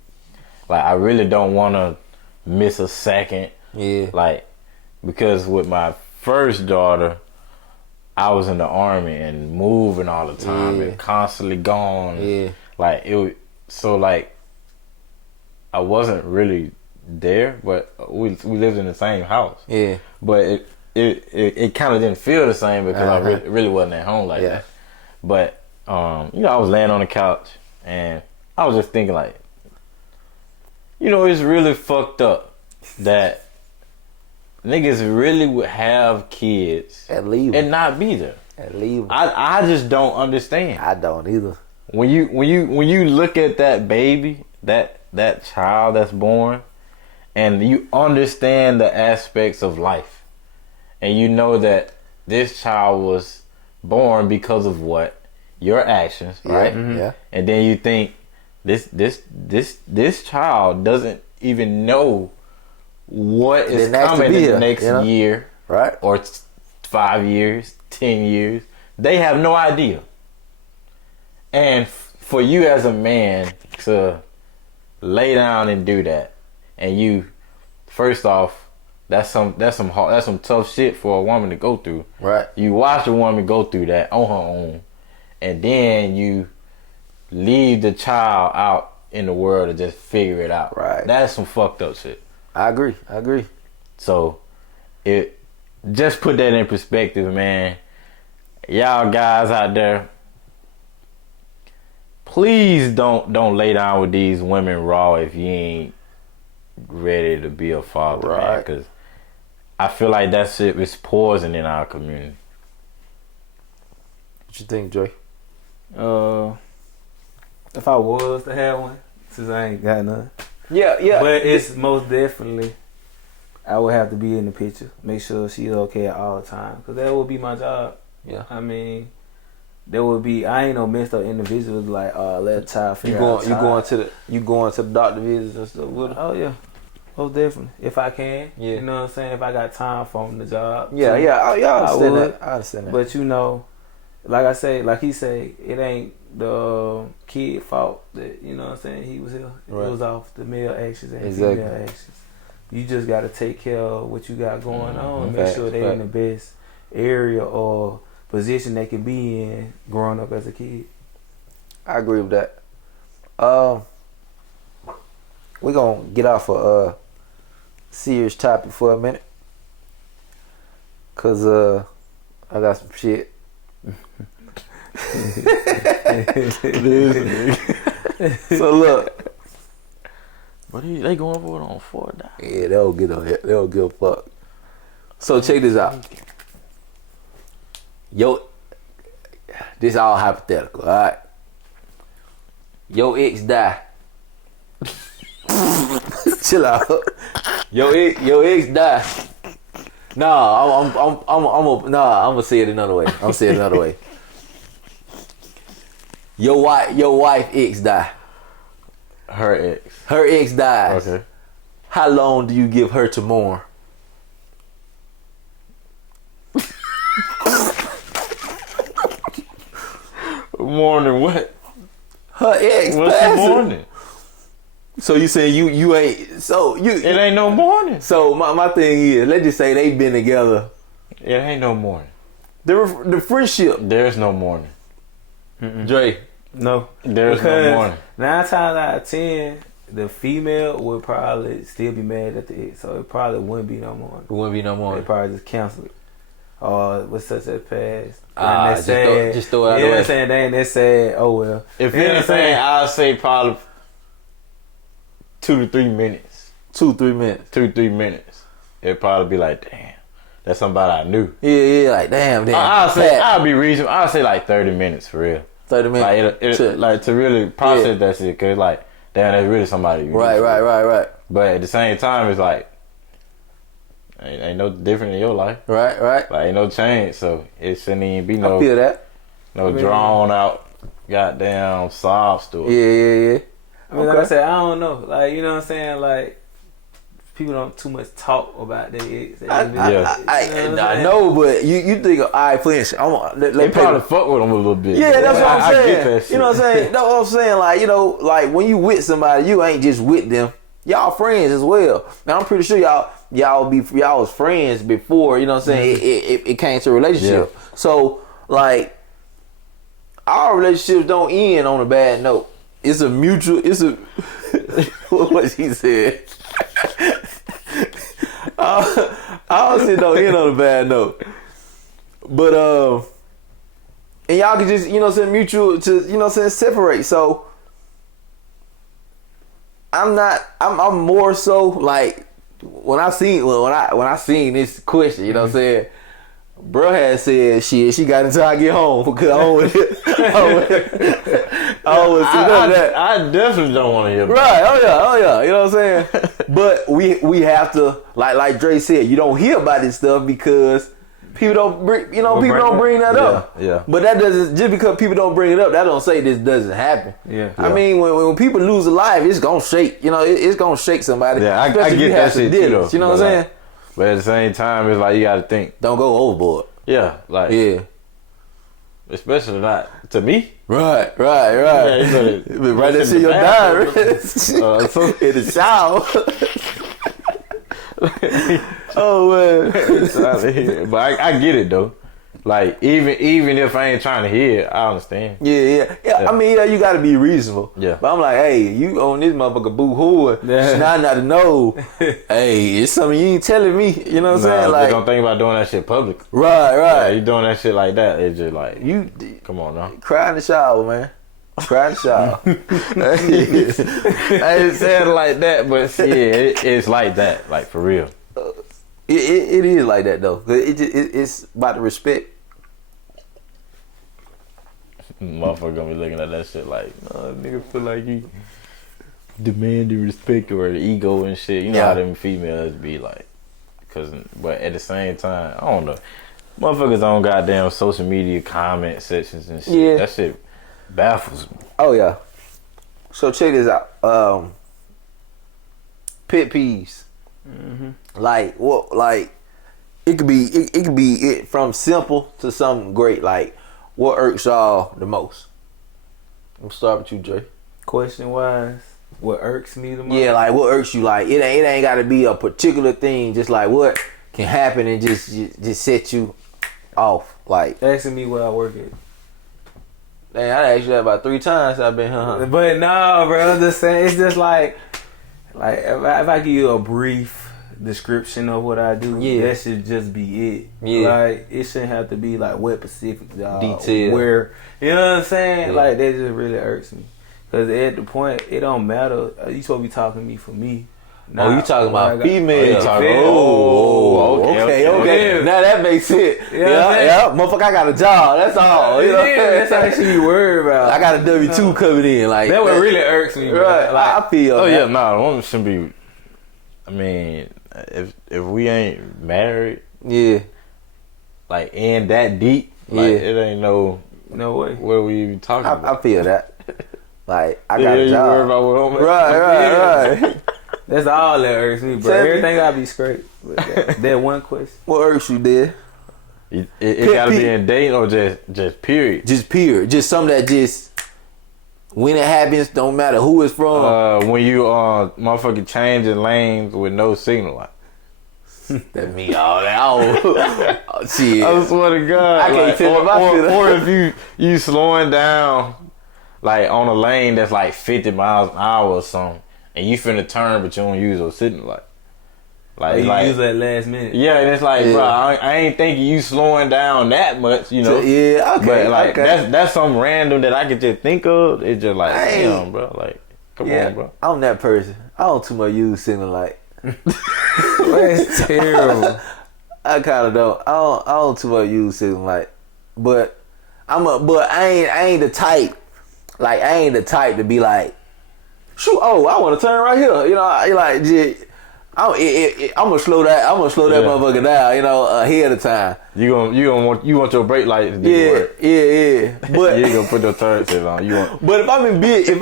Like, I really don't want to miss a second. Yeah. Like, because with my first daughter, I was in the army and moving all the time and constantly gone. Yeah. Like, I wasn't really there, but we lived in the same house. Yeah. But it kind of didn't feel the same because I really wasn't at home like that. But you know, I was laying on the couch and I was just thinking like, you know, it's really fucked up that niggas really would have kids and not be there. And leave. I just don't understand. I don't either. When you look at that baby, that child that's born, and you understand the aspects of life, and you know that this child was born because of what? Your actions, right? Mm-hmm. Yeah. And then you think this child doesn't even know what is coming in the next year, right? Or 5 years, 10 years. They have no idea. And for you as a man to lay down and do that, and you, first off, that's some tough shit for a woman to go through. Right. You watch a woman go through that on her own, and then you leave the child out in the world to just figure it out. Right. That's some fucked up shit. I agree. So, it just put that in perspective, man. Y'all guys out there, please don't lay down with these women raw if you ain't ready to be a father, man. Because I feel like that shit is poison in our community. What you think, Dre? If I was to have one, since I ain't got none. Yeah. But it's most definitely, I would have to be in the picture. Make sure she's okay at all the time. Because that would be my job. Yeah. I mean, there would be, I ain't no messed up individuals like, let a child figure out. You going to the doctor visits and stuff with her? Oh, yeah. Most definitely. If I can. Yeah. You know what I'm saying? If I got time from the job. Yeah. I understand would. that. I understand that. But you know, like I say, like he say, it ain't the kid fault that, you know what I'm saying, he was here. Right. It was off the male actions and Exactly. female actions. You just got to take care of what you got going on and Facts, make sure they're in the best area or position they can be in growing up as a kid. I agree with that. We're gonna get off a serious topic for a minute, cause I got some shit. So look, What are they going for it on 4 now? yeah, they don't give a fuck. So check this out. Yo, this all hypothetical, all right? Your ex die. Chill out. Your ex die. Nah, I'm gonna say it another way. I'm gonna say it another way. Your wife ex die. Her ex dies. Okay. How long do you give her to mourn? Mourning what? Her ex. What's the mourning? So you saying you ain't so you It ain't no mourning. So my thing is, let's just say they've been together. It ain't no mourning. The friendship. There's no mourning. Dre. No. There's no mourning. 9 times out of 10, the female would probably still be mad at the ex, so it probably wouldn't be no mourning. It wouldn't be no more. They probably just cancel it. Or what's such a past. Just throw it out the way. You know what I'm saying? They ain't that sad. Oh well. If You know what I'm anything, saying? I'll say probably 2 to 3 minutes. 2-3 minutes. 2 to 3 minutes. It'd probably be like, damn, that's somebody I knew. Yeah, like damn. I'll be reasonable. I'll say like 30 minutes for real. 30 minutes. Like to really process that shit, cause like, damn, that's really somebody. Right. But at the same time, it's like, ain't no different in your life. Right. Like, ain't no change, so it shouldn't even be I feel that. no drawn out, goddamn sob story. Yeah. I mean, like I said, I don't know. Like, you know what I'm saying? Like, people don't too much talk about their ex. I know, but you think of, all right, for instance, They probably fuck with them a little bit. Yeah, that's what I'm saying. I get that shit. You know what I'm saying? That's what I'm saying. Like, you know, like when you with somebody, you ain't just with them. Y'all friends as well. Now I'm pretty sure y'all was friends before, you know what I'm saying, it came to a relationship. Yeah. So like our relationships don't end on a bad note. It's a what he said. I don't don't end on a bad note. But and y'all can just, you know what I'm saying, mutual to, you know what I'm saying, separate. So I'm more so like when I seen this question, you know what I'm saying, bro had said she got until I get home because I definitely don't want to hear that. Right, oh yeah, you know what I'm saying? But we have to, like Dre said, you don't hear about this stuff because people don't bring that up. Yeah. But that doesn't, just because people don't bring it up, that don't say this doesn't happen. Yeah. I mean, when people lose a life, it's gonna shake. You know, it's gonna shake somebody. Yeah, I Especially if get you that have shit to too, though. you know what I'm saying? But at the same time, it's like you got to think. Don't go overboard. Yeah, like Yeah. especially not to me. Right. Yeah, you better Right what's there in in your the diary. bathroom. In the shower. Oh man. But I get it though. Like even if I ain't trying to hear it, I understand. Yeah. I mean, you got to be reasonable. Yeah. But I'm like, hey, you own this motherfucker boo-hoo. Yeah. Not to know. Hey, it's something you ain't telling me. You know what I'm saying? Like, don't think about doing that shit public. right. Yeah, you doing that shit like that, it's just like, You come on now. cry in the shower, man. Cry in the shower. I ain't saying it like that, but yeah, it's like that, like for real. It is like that though. It's about the respect. Motherfucker gonna be looking at that shit like, nigga feel like you demanding respect or the ego and shit. You know how them females be like. But at the same time, I don't know. Motherfuckers on goddamn social media comment sections and shit. Yeah. That shit baffles me. Oh yeah. So check this out. Pet peeves. Like what? Like it could be it from simple to something great. Like what irks y'all the most? I'm gonna start with you, Dre. Question wise, what irks me the most? Yeah, like what irks you? Like it ain't got to be a particular thing. Just like what can happen and just set you off. Like Asking me where I work at. Dang, I asked you that about 3 times. I've been here. But no, bro, I'm just saying, it's just like if I give you a brief description of what I do, that should just be it. Yeah. Like it shouldn't have to be like what specific job, Detail. where, you know what I'm saying? Yeah. Like that just really irks me. Cause at the point, it don't matter. You supposed to be talking to me for me, Oh, you talking about female? Okay. Yeah. Now that makes sense. Yeah. Motherfucker, I got a job. That's all. You know? That's all she be worried about. I got a W-2 coming in. Like that what really irks me. Right. Like, I feel. Oh that. yeah, nah, the woman shouldn't be. I mean, if we ain't married, Yeah. like in that deep, like it ain't no way. What are we even talking about? I feel that. Like I got a you job. worry about what I'm Right. That's all that irks me, bro. Everything gotta be straight. But that one question. What irks you, did? It gotta be in dating or just period. Just period. Just something that just when it happens, don't matter who it's from. When you motherfucking changing lanes with no signal light. That me all that. Oh shit. I swear to God. I can't tell if I feel or if you slowing down like on a lane that's like 50 miles an hour or something, and you finna turn but you don't use your signal light. Like you use that last minute. Yeah, and it's like, bro, I ain't thinking you slowing down that much, you know. Yeah, okay. But like that's something random that I could just think of. It's just like, damn, bro. Like, come on, bro. I'm that person. I don't too much use signal light. That's terrible. I kind of don't. I don't too much use signal light. But I ain't the type. Like I ain't the type to be like, shoot. Oh, I want to turn right here. You know, I like just. I'm gonna slow that. I'm gonna slow that motherfucker down. You know, ahead of time. You want your brake light to do work. Yeah. But you ain't gonna put your turn signal on. But if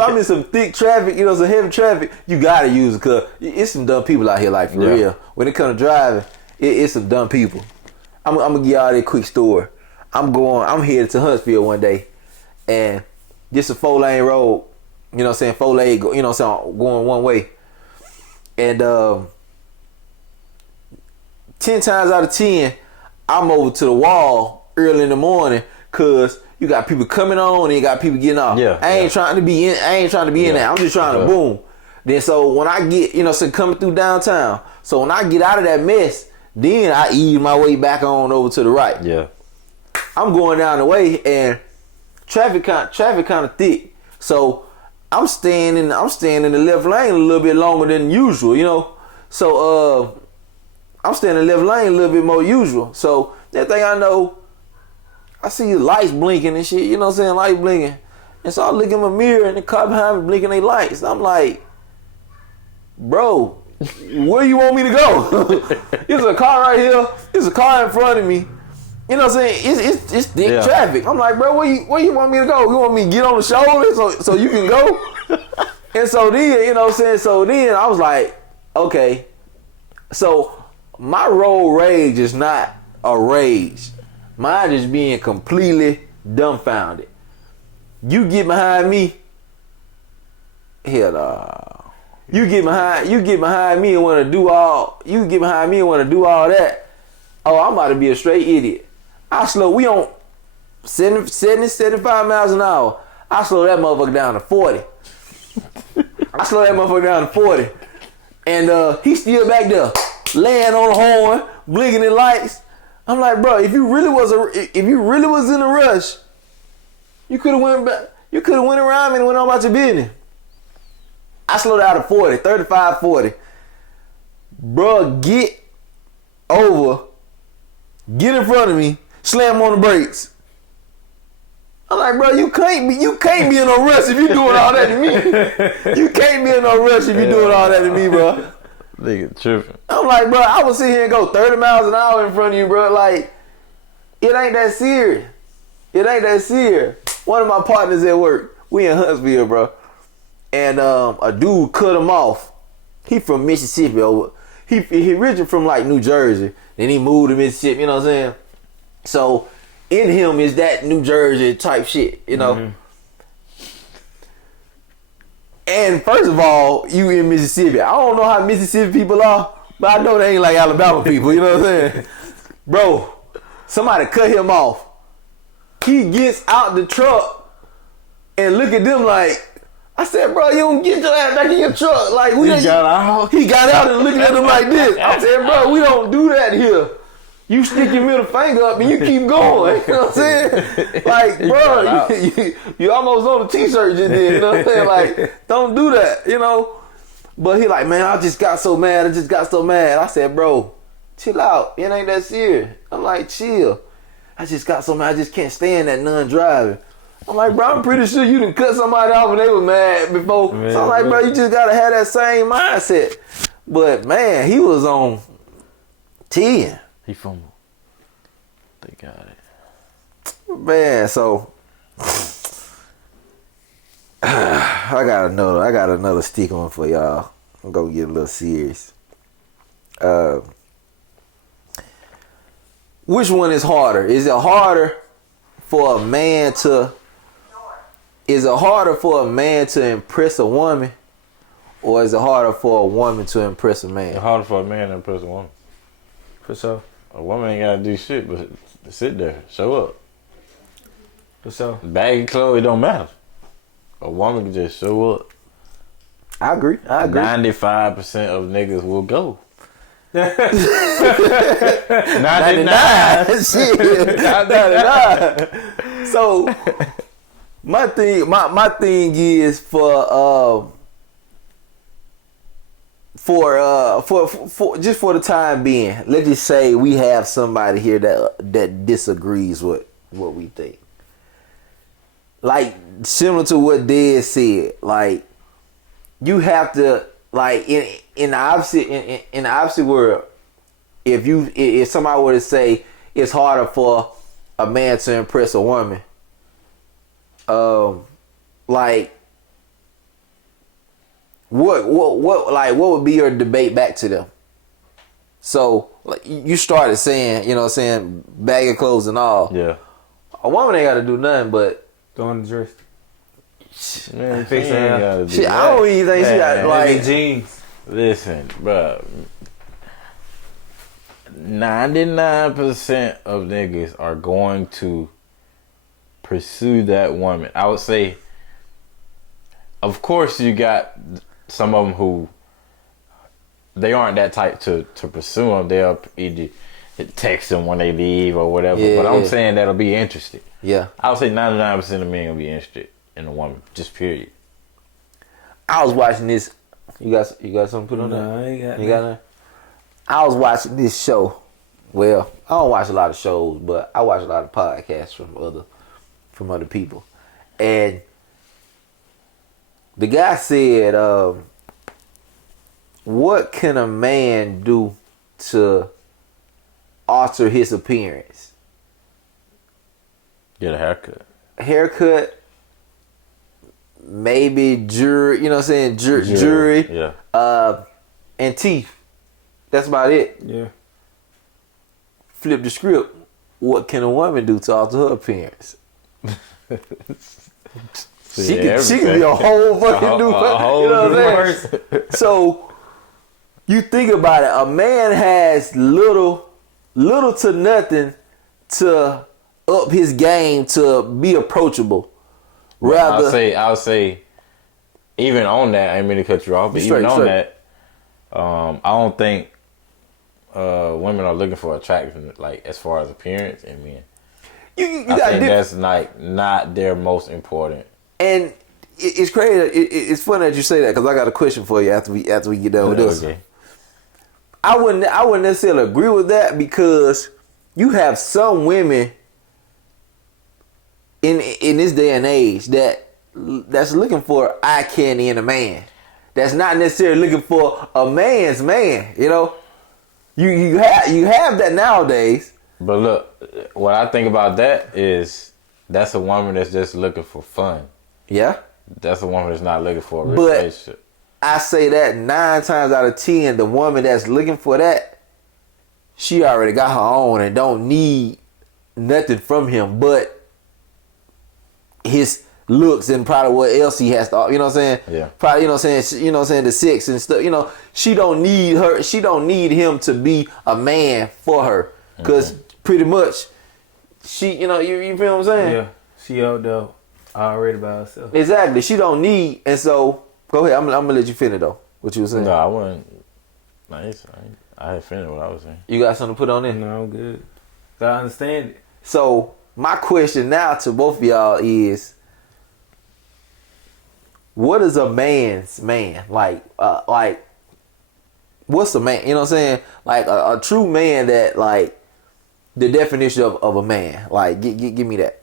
I'm in some thick traffic, you know, some heavy traffic, you gotta use it because it's some dumb people out here. Like for real, when it comes to driving, it's some dumb people. I'm gonna give y'all a quick story. I'm headed to Huntsville one day, and just a 4-lane road. You know what I'm saying? 4-lane. You know what I'm saying? Going one way, and 10 times out of 10, I'm over to the wall early in the morning because you got people coming on and you got people getting off. Yeah, I ain't trying to be in there. I'm just trying to boom. Then so when I get, you know, so coming through downtown, so when I get out of that mess, then I ease my way back on over to the right. Yeah. I'm going down the way and traffic kind of thick. So I'm staying in the left lane a little bit longer than usual, you know. So I'm staying in the left lane a little bit more usual. So that thing I know, I see the lights blinking and shit, you know what I'm saying? Light blinking. And so I look in my mirror and the car behind me blinking their lights. And I'm like, bro, where you want me to go? There's a car right here. There's a car in front of me. You know what I'm saying? It's thick traffic. I'm like, bro, where you want me to go? You want me to get on the shoulder so you can go? And so then, you know what I'm saying? So then I was like, okay. So my road rage is not a rage. Mine is being completely dumbfounded. You get behind me, hell nah. You get behind me and want to do all that. Oh, I'm about to be a straight idiot. We on 75 miles an hour. I slow that motherfucker down to 40. And he's still back there, laying on the horn, blinking the lights. I'm like, bro, if you really was in a rush, you could have went back. You could have went around me and went on about your business. I slowed down to 40, 35, 40. Bro, get over, get in front of me, slam on the brakes. I'm like, bro, you can't be in no rush if you doing all that to me. You can't be in no rush if you doing all that to me, bro. Nigga tripping. I'm like, bro, I would sit here and go 30 miles an hour in front of you, bro. Like, it ain't that serious. One of my partners at work, we in Huntsville, bro. And a dude cut him off. He from Mississippi. He originally from like New Jersey. Then he moved to Mississippi, you know what I'm saying? So in him is that New Jersey type shit, you know? Mm-hmm. And first of all, you in Mississippi. I don't know how Mississippi people are, but I know they ain't like Alabama people, you know what I'm saying? Bro, somebody cut him off. He gets out the truck and look at them like, I said, bro, you don't get your ass back in your truck. Like He got out and looking at him like this. I said, bro, we don't do that here. You stick your middle finger up and you keep going. You know what I'm saying? Like, bro, you almost on a t-shirt just did. You know what I'm saying? Like, don't do that, you know? But he like, man, I just got so mad. I said, bro, chill out. It ain't that serious. I'm like, chill. I just got so mad. I just can't stand that non-driving. I'm like, bro, I'm pretty sure you done cut somebody off when they were mad before. Man, so I'm like, bro, you just gotta have that same mindset. But man, he was on 10. He fumbled. They got it. Man, so I got another stick on for y'all. I'm gonna get a little serious. Which one is harder? Is it harder for a man to impress a woman, or is it harder for a woman to impress a man? It's harder for a man to impress a woman. For sure. A woman ain't gotta do shit but sit there, show up. For sure. Baggy clothes, it don't matter. A woman can just show up. I agree. 95% of niggas will go. 99. 99. Shit. 99. So my thing is for just for the time being, let's just say we have somebody here that disagrees with what we think. Like similar to what Dezz said, like you have to, like in the opposite world, if somebody were to say it's harder for a man to impress a woman, like what would be your debate back to them? So like you started saying, you know what I'm saying, bag of clothes and all. Yeah. A woman ain't gotta do nothing but Throw on the dress. Man, Fix she her ain't hair. gotta do shit, that. I don't even think she got like jeans. Listen, bruh. 99% of niggas are going to pursue that woman. I would say, of course, you got some of them who they aren't that type to pursue them. They'll either text them when they leave or whatever. Yeah, but I'm yeah. saying that'll be interested. Yeah. I would say 99% of men will be interested in a woman. Just period. I was watching this. You got something to put on there? No, I ain't got You got nothing? I was watching this show. Well, I don't watch a lot of shows, but I watch a lot of podcasts from other people. And the guy said, what can a man do to alter his appearance? Get a haircut. Haircut, maybe jewelry, you know what I'm saying? Jewelry. Yeah. And teeth. That's about it. Yeah. Flip the script. What can a woman do to alter her appearance? She can be a whole fucking new person. You know what I'm saying? So you think about it, a man has little to nothing to up his game to be approachable. Rather, I'll say, even on that, I didn't mean to cut you off, but even on that, I don't think women are looking for attraction, like as far as appearance and men. I think that's like not their most important. And it's crazy. It's funny that you say that because I got a question for you after we get done with this. Okay. I wouldn't necessarily agree with that because you have some women in this day and age that's looking for eye candy in a man. That's not necessarily looking for a man's man. You know, you have that nowadays. But look, what I think about that is that's a woman that's just looking for fun. Yeah, that's a woman that's not looking for a but relationship. I say that 9 times out of 10, the woman that's looking for that, she already got her own and don't need nothing from him but his looks and probably what else he has to, you know what I'm saying? Yeah. Probably, you know what I'm saying, the sex and stuff. You know, she don't need him to be a man for her. Cause pretty much she, you know, you feel what I'm saying? Yeah. She out there already by herself. Exactly. She don't need, and so go ahead. I'm gonna let you finish though. What you were saying? No, I wouldn't. I had finished what I was saying. You got something to put on there? No, I'm good. I understand it. So my question now to both of y'all is, what is a man's man? Like what's a man? You know what I'm saying? Like a true man that like the definition of a man. Like give me that.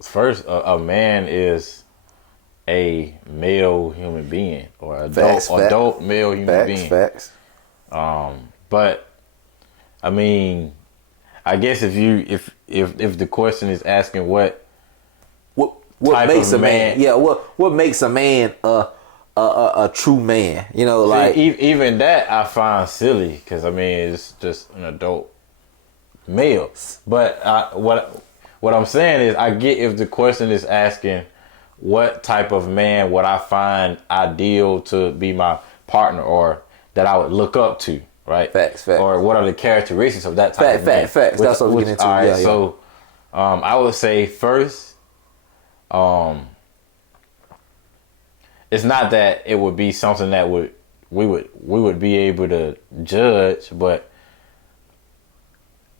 First, a man is a male human being or adult male human being. Facts. But I mean, I guess if the question is asking what makes a man? Yeah, what makes a man a true man? You know, like even that I find silly because I mean it's just an adult male. But what I'm saying is I get if the question is asking what type of man would I find ideal to be my partner or that I would look up to, right? Facts. Or what are the characteristics of that type of man? Facts. That's what we're getting into. All right, yeah. So I would say first, it's not that it would be something that we would be able to judge, but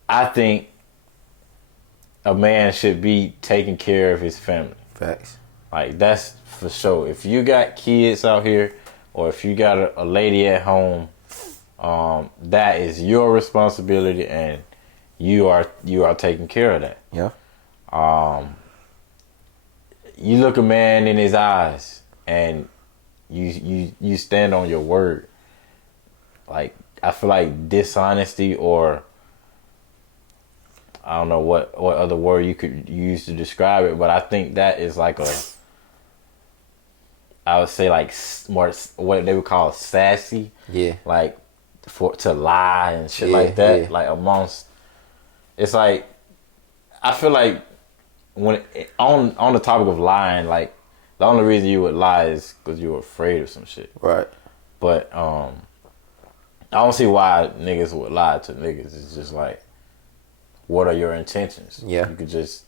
I think a man should be taking care of his family. Facts. Like that's for sure. If you got kids out here, or if you got a lady at home, that is your responsibility, and you are taking care of that. Yeah. You look a man in his eyes, and you stand on your word. Like I feel like dishonesty or I don't know what other word you could use to describe it, but I think that is like I would say like more what they would call sassy. Yeah. Like to lie and shit like that. Yeah. Like amongst, it's like I feel like when on the topic of lying, like the only reason you would lie is because you were afraid of some shit. Right. But I don't see why niggas would lie to niggas. It's just like, what are your intentions? Yeah. You could just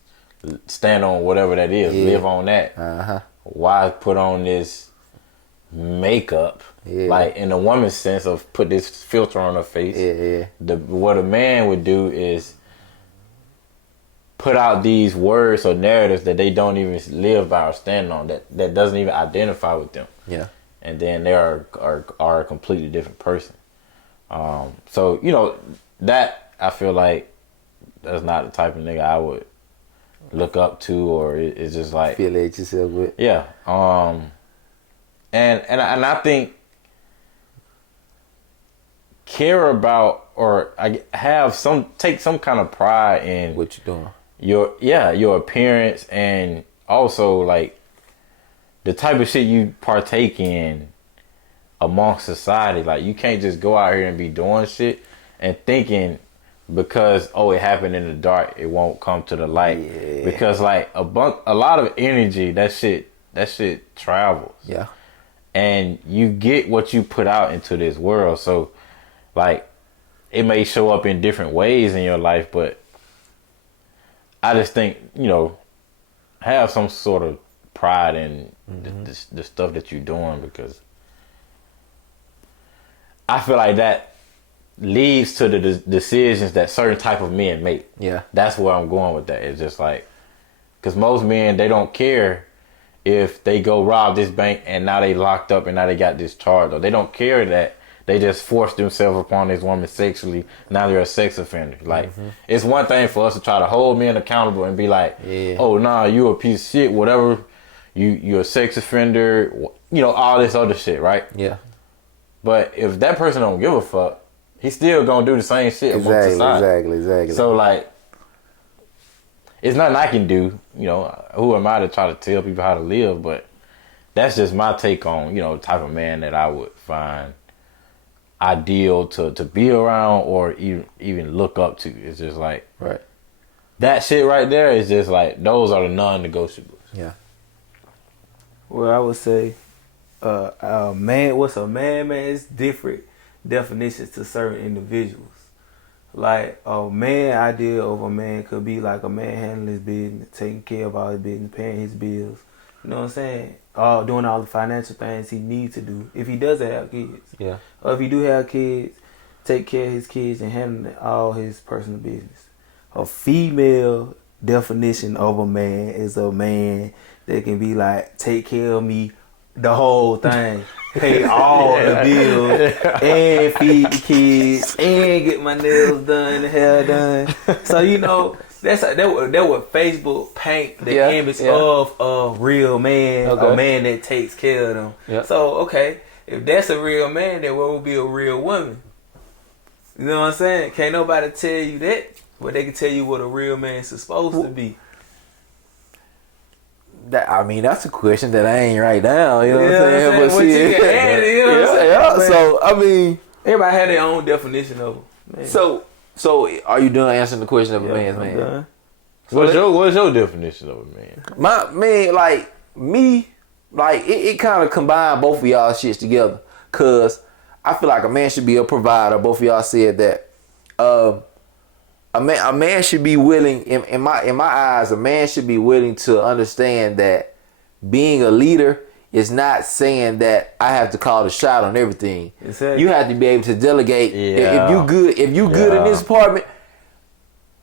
stand on whatever that is. Yeah. Live on that. Uh-huh. Why put on this makeup? Yeah. Like in a woman's sense of put this filter on her face. Yeah. What a man would do is put out these words or narratives that they don't even live by or stand on, that doesn't even identify with them. Yeah. And then they are a completely different person. So, you know, that I feel like that's not the type of nigga I would look up to, or it's just like affiliate yourself with. Yeah. And I think care about or take some kind of pride in what you doing. Your appearance, and also like the type of shit you partake in amongst society. Like you can't just go out here and be doing shit and thinking because it happened in the dark, it won't come to the light. Yeah. Because like a lot of energy, that shit travels. Yeah. And you get what you put out into this world. So like it may show up in different ways in your life, but I just think, you know, have some sort of pride in the stuff that you're doing, because I feel like that leads to the decisions that certain type of men make. Yeah. That's where I'm going with that. It's just like, because most men, they don't care if they go rob this bank and now they locked up and now they got discharged, or they don't care that they just forced themselves upon this woman sexually. Now they're a sex offender. Like, it's one thing for us to try to hold men accountable and be like, oh, nah, you a piece of shit, whatever. You're a sex offender, you know, all this other shit, right? Yeah. But if that person don't give a fuck, he's still gonna do the same shit amongst society. Exactly. So, like, it's nothing I can do. You know, who am I to try to tell people how to live? But that's just my take on, you know, the type of man that I would find ideal to be around or even look up to. It's just like, right, that shit right there is just like, those are the non-negotiables. Yeah. Well, I would say, man, what's a man? Man, it's different definitions to certain individuals. Like a man idea of a man could be like a man handling his business, taking care of all his business, paying his bills. You know what I'm saying? Doing all the financial things he needs to do if he doesn't have kids. Yeah. Or if he do have kids, take care of his kids and handle all his personal business. A female definition of a man is a man that can be like, take care of me the whole thing, pay all the bills, and feed the kids, and get my nails done, the hair done. So you know, that what Facebook paint the image of a real man, a man that takes care of them. Yep. So okay, if that's a real man, then what would be a real woman? You know what I'm saying? Can't nobody tell you that, but they can tell you what a real man's supposed to be. That's a question that I ain't write down. You know what I'm saying? But what you can add it, you know what I'm saying? So everybody had their own definition of it. So are you done answering the question of a man's man? Done. What's your definition of a man? My man, like me, like it kind of combined both of y'all shits together. Cause I feel like a man should be a provider. Both of y'all said that. A man should be willing, in my eyes, a man should be willing to understand that being a leader is not saying that I have to call the shot on everything. Exactly. You have to be able to delegate. Yeah. If you good in this department,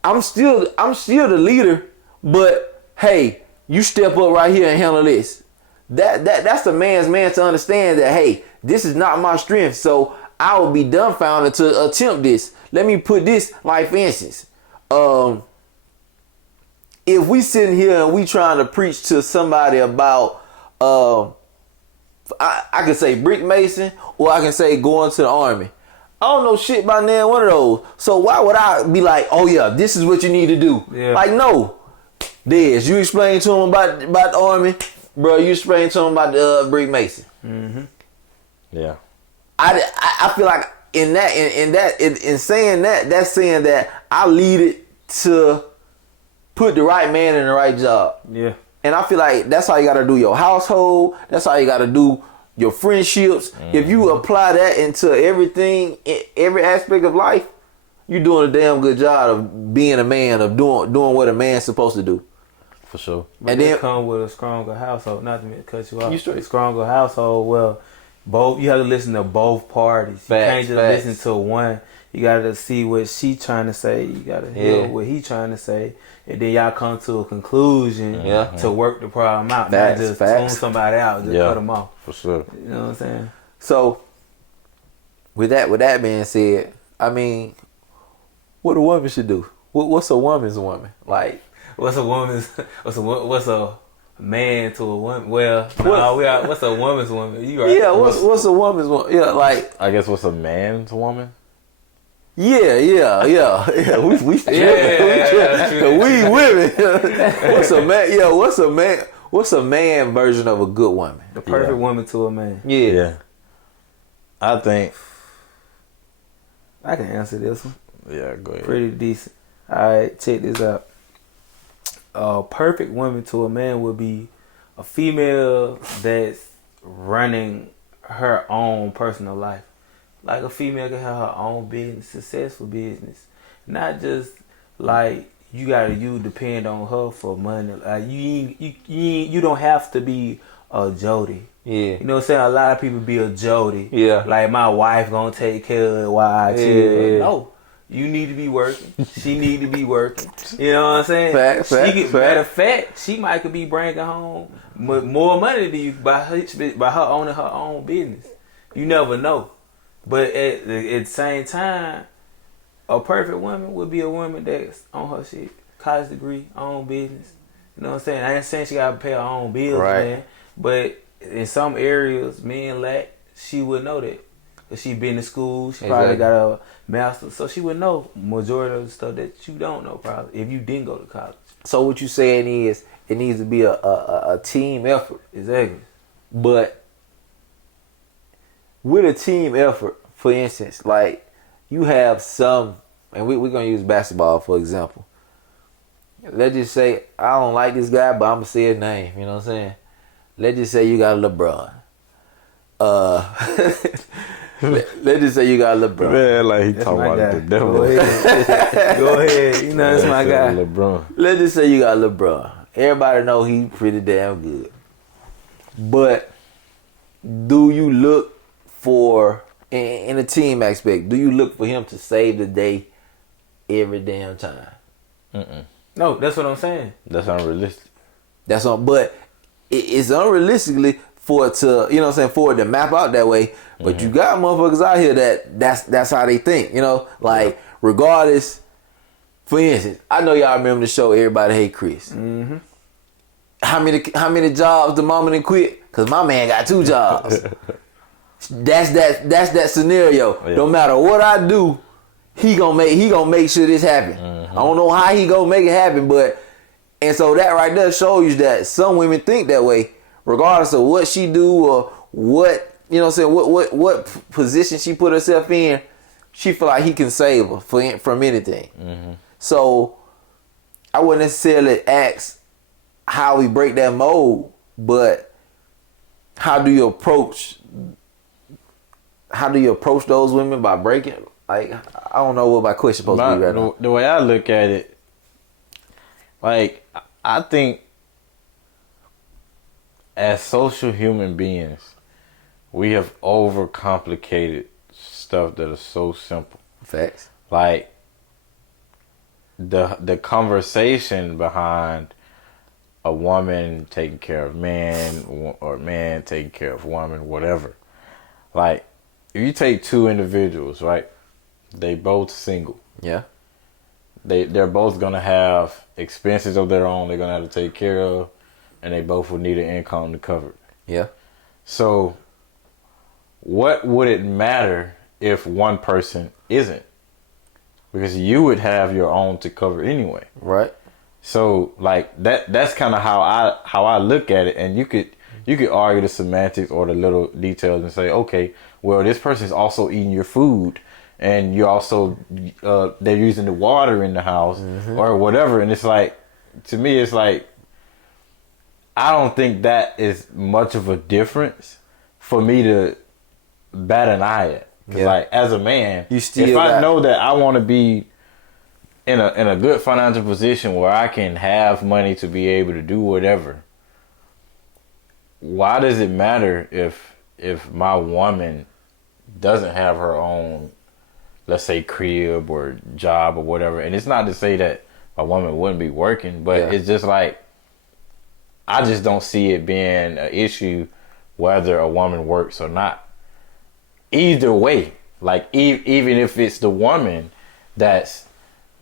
I'm still the leader, but hey, you step up right here and handle this. That's the man's man to understand that, hey, this is not my strength, so I will be dumbfounded to attempt this. Let me put this, like for instance, if we sitting here and we trying to preach to somebody about, I can say brick mason, or I can say going to the army. I don't know shit about neither one of those. So why would I be like, oh yeah, this is what you need to do? Yeah. Like no, Dezz, you explain to him about the army, bro. You explain to him about the brick mason. Mm-hmm. Yeah. I feel like in saying that, that's saying that I lead it to put the right man in the right job. Yeah. And I feel like that's how you gotta do your household. That's how you gotta do your friendships. Mm-hmm. If you apply that into everything, every aspect of life, you're doing a damn good job of being a man, of doing what a man's supposed to do. For sure. But and then come with a stronger household. Not to cut you off. A stronger household. Well, you have to listen to both parties. You can't just listen to one. You gotta see what she trying to say. You gotta hear what he trying to say, and then y'all come to a conclusion to work the problem out. Not just tune somebody out, just cut them off. For sure. You know what I'm saying? So, with that being said, I mean, what a woman should do. What's a woman's woman? Like, what's a man to a woman? Well, what's a woman's woman? You right? Yeah, what's a woman's woman? Yeah, like I guess what's a man's woman? Yeah. We women. What's a man? Yeah, what's a man? What's a man version of a good woman? The perfect woman to a man. Yeah. I think I can answer this one. Yeah, go ahead. Pretty decent. All right, check this out. A perfect woman to a man would be a female that's running her own personal life. Like a female can have her own business, successful business. Not just like you depend on her for money. Like you don't have to be a Jody. Yeah. You know what I'm saying? A lot of people be a Jody. Yeah. Like my wife gonna take care of it while I chill. Yeah. No. You need to be working. She need to be working. You know what I'm saying? Matter of fact, she might could be bringing home more money to you by her owning her own business. You never know. But at the same time, a perfect woman would be a woman that's on her shit. College degree, own business. You know what I'm saying? I ain't saying she got to pay her own bills, man. But in some areas, men lack. She would know that. If she been to school, she probably got a master's. So she would know majority of the stuff that you don't know probably if you didn't go to college. So what you saying is it needs to be a team effort. Exactly. But with a team effort, for instance, like you have some, and we're going to use basketball for example. Let's just say, I don't like this guy, but I'm going to say his name. You know what I'm saying? Let's just say you got a LeBron. Let's just say you got LeBron. Man, like he talking about the devil. Go ahead. You know, that's my guy. LeBron. Let's just say you got LeBron. Everybody know he's pretty damn good. But do you look for, in a team aspect, do you look for him to save the day every damn time? Mm-mm. No, that's what I'm saying. That's unrealistic. That's on, but it's unrealistically for it to, you know what I'm saying, for it to map out that way. But you got motherfuckers out here that's how they think, you know, like regardless. For instance, I know y'all remember the show Everybody Hate Chris. Mm-hmm. How many jobs the mama done quit? Cause my man got 2 jobs. That's that scenario. Yeah. No matter what I do, he gonna make sure this happen. Mm-hmm. I don't know how he gonna make it happen, but and so that right there shows you that some women think that way, regardless of what she do or what, you know what I'm saying, what position she put herself in, she feel like he can save her from anything. Mm-hmm. So I wouldn't necessarily ask how we break that mold, but how do you approach those women by breaking? Like, I don't know what my question supposed to be right now. The way I look at it, like, I think as social human beings, we have overcomplicated stuff that is so simple. Facts. Like, the conversation behind a woman taking care of man or man taking care of woman, whatever. Like, if you take 2 individuals, right? They both single. Yeah. They're both gonna have expenses of their own. They're gonna have to take care of, and they both will need an income to cover it. Yeah. So, what would it matter if one person isn't? Because you would have your own to cover anyway. Right. So, like, that's kind of how I look at it, and you could argue the semantics or the little details and say, okay, well, this person's also eating your food, and you also they're using the water in the house or whatever, and it's like, to me, it's like, I don't think that is much of a difference for me to bat an eye at. Yeah. Like, as a man, if I know that I want to be in a good financial position where I can have money to be able to do whatever, why does it matter if my woman doesn't have her own, let's say, crib or job or whatever? And it's not to say that a woman wouldn't be working, but it's just like, I just don't see it being an issue whether a woman works or not. Either way, like, even if it's the woman that's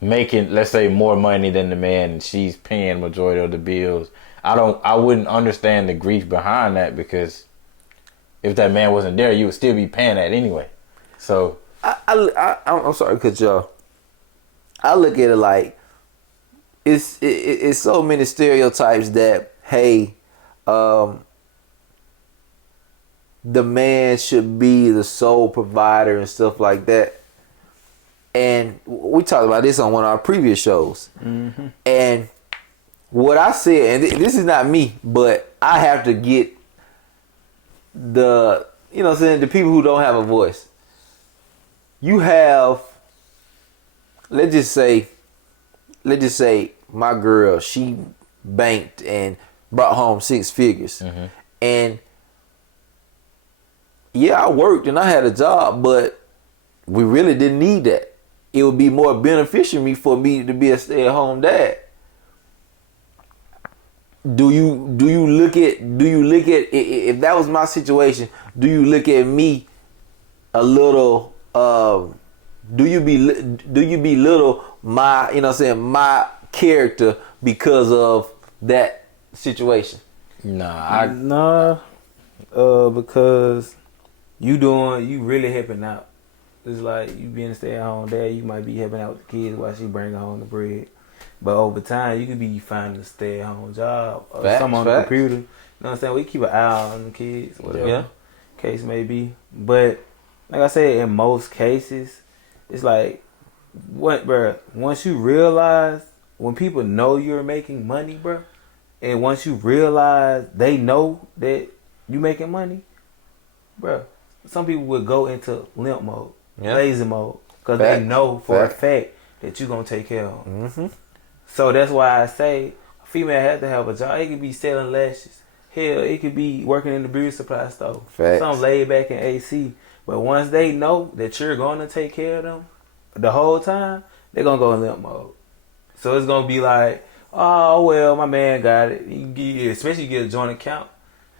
making, let's say, more money than the man and she's paying majority of the bills, I wouldn't understand the grief behind that, because if that man wasn't there, you would still be paying that anyway. So I'm sorry, cause y'all, I look at it like it's so many stereotypes that, hey, the man should be the sole provider and stuff like that. And we talked about this on one of our previous shows. Mm-hmm. And what I said, and this is not me, but I have to get the, you know what I'm saying, the people who don't have a voice. You have, let's just say my girl, she banked and brought home 6 figures. Mm-hmm. And yeah, I worked and I had a job, but we really didn't need that. It would be more beneficial for me to be a stay-at-home dad. Do you look at if that was my situation, do you look at me a little do you belittle my, you know what I'm saying, my character because of that situation? Nah, because you really helping out. It's like, you being a stay-at-home dad, you might be helping out with the kids while she bringing home the bread. But over time, you could be finding a stay-at-home job or something on the computer. You know what I'm saying? We keep an eye on the kids, whatever case may be. But like I said, in most cases, it's like, once you realize, when people know you're making money, bro, and once you realize they know that you making money, bro, some people would go into limp mode. Lazy mode, because they know for a fact that you're going to take care of them. Mm-hmm. So that's why I say a female has to have a job. It could be selling lashes. Hell, it could be working in the beauty supply store. Some laid back in AC. But once they know that you're going to take care of them the whole time, they're going to go in limp mode. So it's gonna be like, oh well, my man got it. Especially you get a joint account.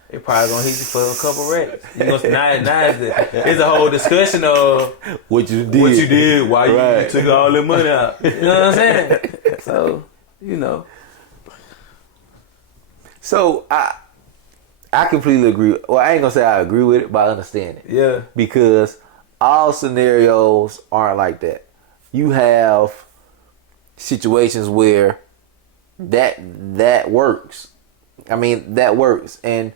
They probably gonna hit you for a couple racks. You know, it's a whole discussion of what you did, why right. you took all the money out. You know what I'm saying? So, you know. So I completely agree. Well, I ain't gonna say I agree with it, but I understand it. Yeah. Because all scenarios aren't like that. You have situations where that works. I mean, that works, and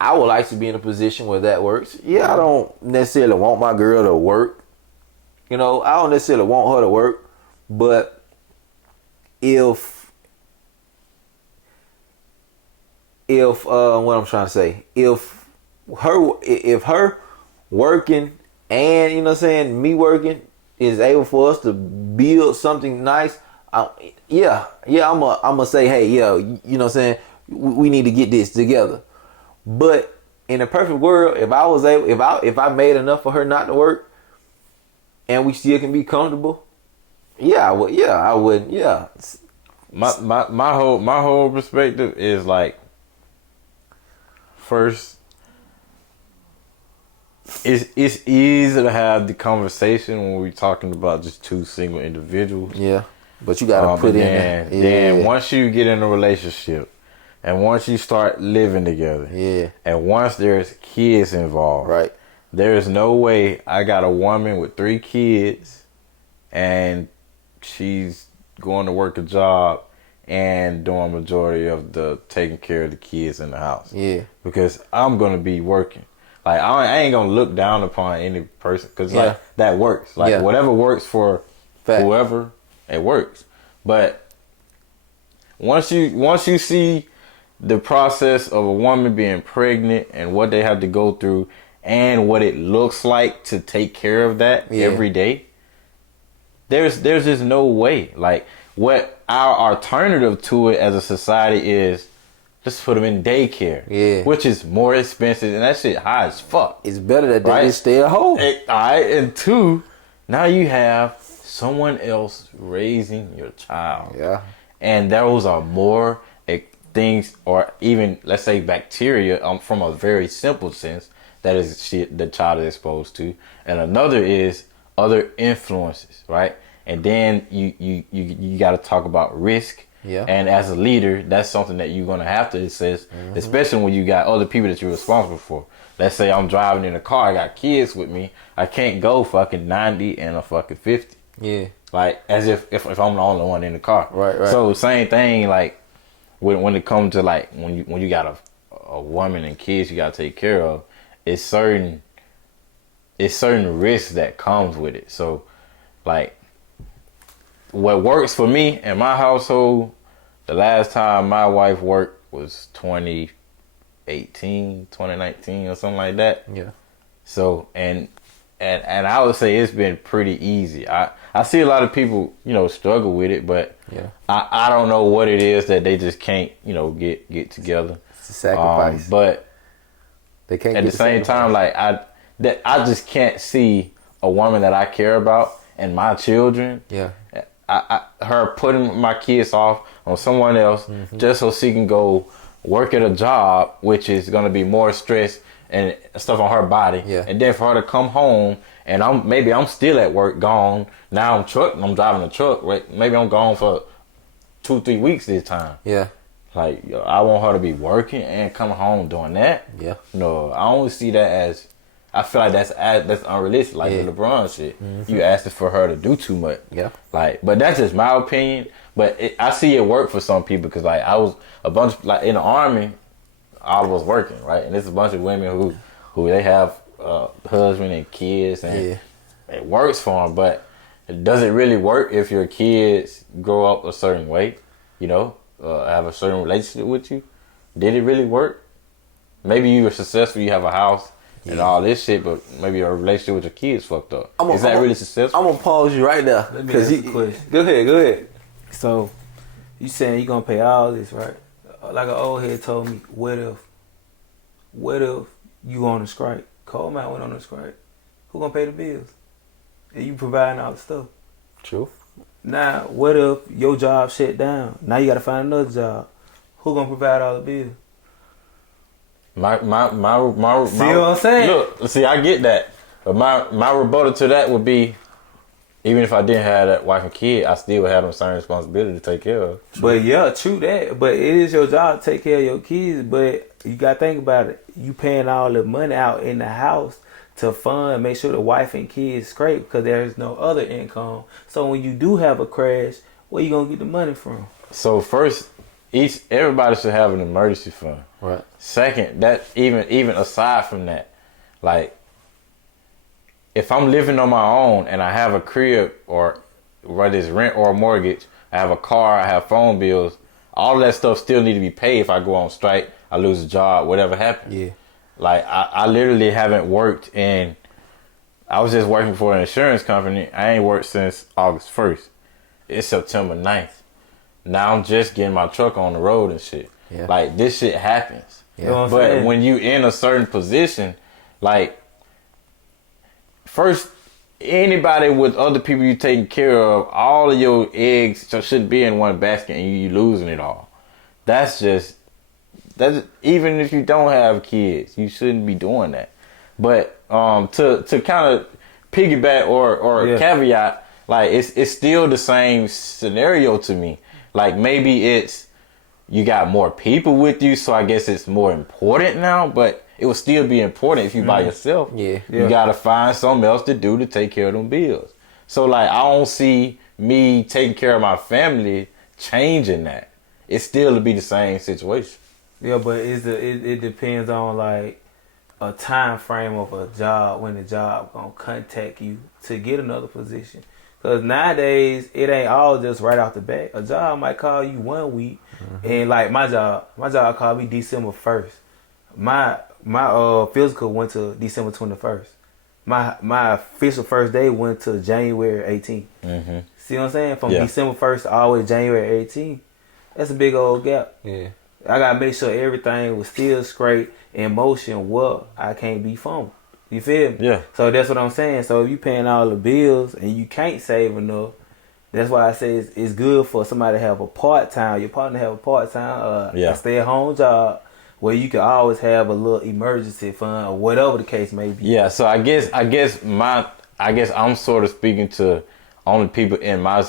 I would like to be in a position where that works. Yeah, I don't necessarily want my girl to work. You know, I don't necessarily want her to work, but if what I'm trying to say, if her working and, you know what I'm saying, me working is able for us to build something nice, I'm gonna say, hey, yeah, you know what I'm saying, we need to get this together. But in a perfect world, if I was able, if I made enough for her not to work, and we still can be comfortable, I would. My whole perspective is like, first, it's easy to have the conversation when we're talking about just two single individuals. Yeah, but you gotta put in there. Then once you get in a relationship, and once you start living together, and once there's kids involved, right? There is no way I got a woman with 3 kids, and she's going to work a job and doing majority of the taking care of the kids in the house. Yeah, because I'm gonna be working. Like I ain't gonna look down upon any person, because like that works. Like whatever works for whoever, it works. But once you see the process of a woman being pregnant and what they have to go through and what it looks like to take care of that every day, there's just no way. Like, what our alternative to it as a society is, just put them in daycare, which is more expensive, and that shit high as fuck. It's better that they just stay at home. Alright, and 2, now you have someone else raising your child. Yeah, and those are more things, or even, let's say, bacteria from a very simple sense that is shit the child is exposed to, and another is other influences, right? And then you got to talk about risk. Yeah. And as a leader, that's something that you're gonna have to assess, especially when you got other people that you're responsible for. Let's say I'm driving in a car, I got kids with me. I can't go fucking 90 and a fucking 50. Yeah. Like, as if I'm the only one in the car. Right. So same thing, like when it comes to like when you got a woman and kids you gotta take care of, it's certain risks that comes with it. So like, what works for me in my household, the last time my wife worked was 2019 or something like that. Yeah. So and I would say it's been pretty easy. I see a lot of people, struggle with it, but I don't know what it is that they just can't, get together. It's a sacrifice. But they can't at the same time, like I just can't see a woman that I care about and my children. Yeah. Her putting my kids off on someone else just so she can go work at a job, which is going to be more stress and stuff on her body. Yeah. And then for her to come home and I'm still at work, gone. Now I'm driving a truck. Right? Maybe I'm gone for 2-3 weeks this time. Yeah. Like, I want her to be working and coming home doing that. Yeah. No, I only see that as, I feel like that's unrealistic, like the LeBron shit. You asking for her to do too much. Yeah. Like, but that's just my opinion. But I see it work for some people, because like I was like in the Army, I was working, right, and there's a bunch of women who they have husband and kids, and it works for them. But it doesn't really work if your kids grow up a certain way, have a certain relationship with you. Did it really work? Maybe you were successful, you have a house and all this shit, but maybe your relationship with your kids fucked up. Is that really successful? I'm gonna pause you right there. Let me ask you a question. Go ahead. So, you saying you gonna pay all this, right? Like an old head told me, what if you on a strike? Coleman went on a strike. Who gonna pay the bills? And you providing all the stuff. True. Now, what if your job shut down? Now you got to find another job. Who gonna provide all the bills? My See what I'm saying? Look, see, I get that, but my rebuttal to that would be, even if I didn't have that wife and kid, I still would have them same responsibility to take care of. But yeah, true that. But it is your job to take care of your kids. But you gotta think about it. You paying all the money out in the house to fund, make sure the wife and kids straight because there's no other income. So when you do have a crash, where you gonna get the money from? So first, everybody should have an emergency fund. Right. Second, that even aside from that, like, if I'm living on my own and I have a crib, or whether it's rent or a mortgage, I have a car, I have phone bills, all of that stuff still need to be paid. If I go on strike, I lose a job, whatever happens. Yeah. Like, I literally haven't worked I was just working for an insurance company. I ain't worked since August 1st. It's September 9th. Now I'm just getting my truck on the road and shit. Yeah. Like, this shit happens. Yeah. You know what I'm But saying? when you in a certain position, like, first, anybody with other people you taking care of, all of your eggs shouldn't be in one basket and you losing it all. That's even if you don't have kids, you shouldn't be doing that. But to kind of piggyback or caveat, like, it's still the same scenario to me. Like, maybe it's you got more people with you, so I guess it's more important now, but it will still be important if you by yourself. Yeah. You got to find something else to do to take care of them bills. So, like, I don't see me taking care of my family changing that. It still to be the same situation. Yeah, but it depends on, like, a time frame of a job, when the job gonna contact you to get another position. Because nowadays, it ain't all just right off the bat. A job might call you 1 week, and like my job called me December 1st. My physical went to December 21st. My official first day went to January 18th. Mm-hmm. See what I'm saying? From December 1st all the way to January 18th. That's a big old gap. Yeah. I gotta make sure everything was still straight in motion. Well, I can't be fumbled. You feel me? Yeah. So that's what I'm saying. So if you paying all the bills and you can't save enough, that's why I say it's good for somebody to have a part-time, your partner to have a part-time, a stay-at-home job where you can always have a little emergency fund or whatever the case may be. Yeah. So I guess I'm sort of speaking to only people in my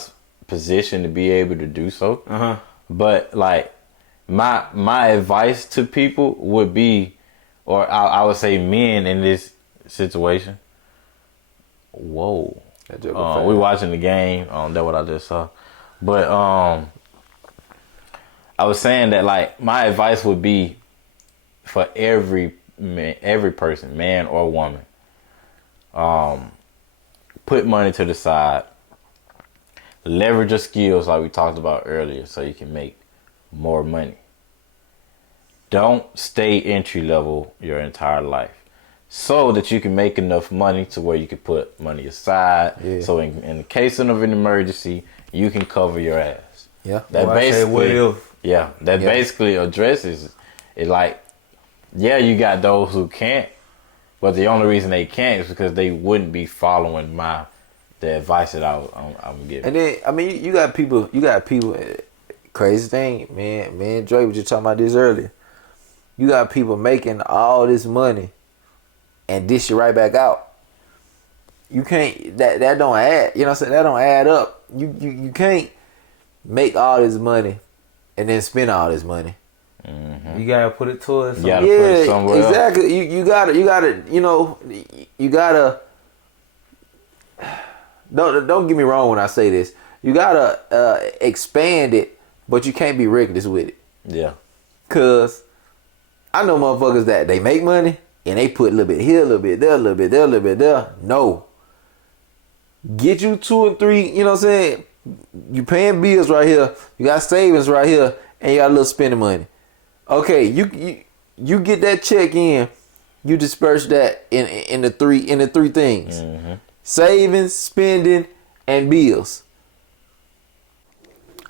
position to be able to do so. Uh-huh. But, like, my advice to people would be, or I would say men in this situation. Whoa. We watching the game. That's what I just saw. But I was saying that, like, my advice would be for every person, man or woman, put money to the side. Leverage your skills like we talked about earlier so you can make more money. Don't stay entry level your entire life so that you can make enough money to where you can put money aside. Yeah. So in the case of an emergency, you can cover your ass. Yeah. That basically addresses it. Like, yeah, you got those who can't, but the only reason they can't is because they wouldn't be following the advice that I'm giving. And then, I mean, you got people, crazy thing, man. Me and Dre was just talking about this earlier. You got people making all this money and dish it right back out. You can't, that don't add, you know what I'm saying? That don't add up. You can't make all this money and then spend all this money. Mm-hmm. You gotta put it towards something. Put it somewhere exactly. else. You gotta don't get me wrong when I say this. You gotta expand it, but you can't be reckless with it. Yeah. Cause I know motherfuckers that they make money and they put a little bit here, a little bit there, a little bit there, a little bit there. No. Get you 2 or 3, you know what I'm saying? You paying bills right here, you got savings right here, and you got a little spending money. Okay, you get that check in, you disperse that in the three things. Mm-hmm. Savings, spending, and bills.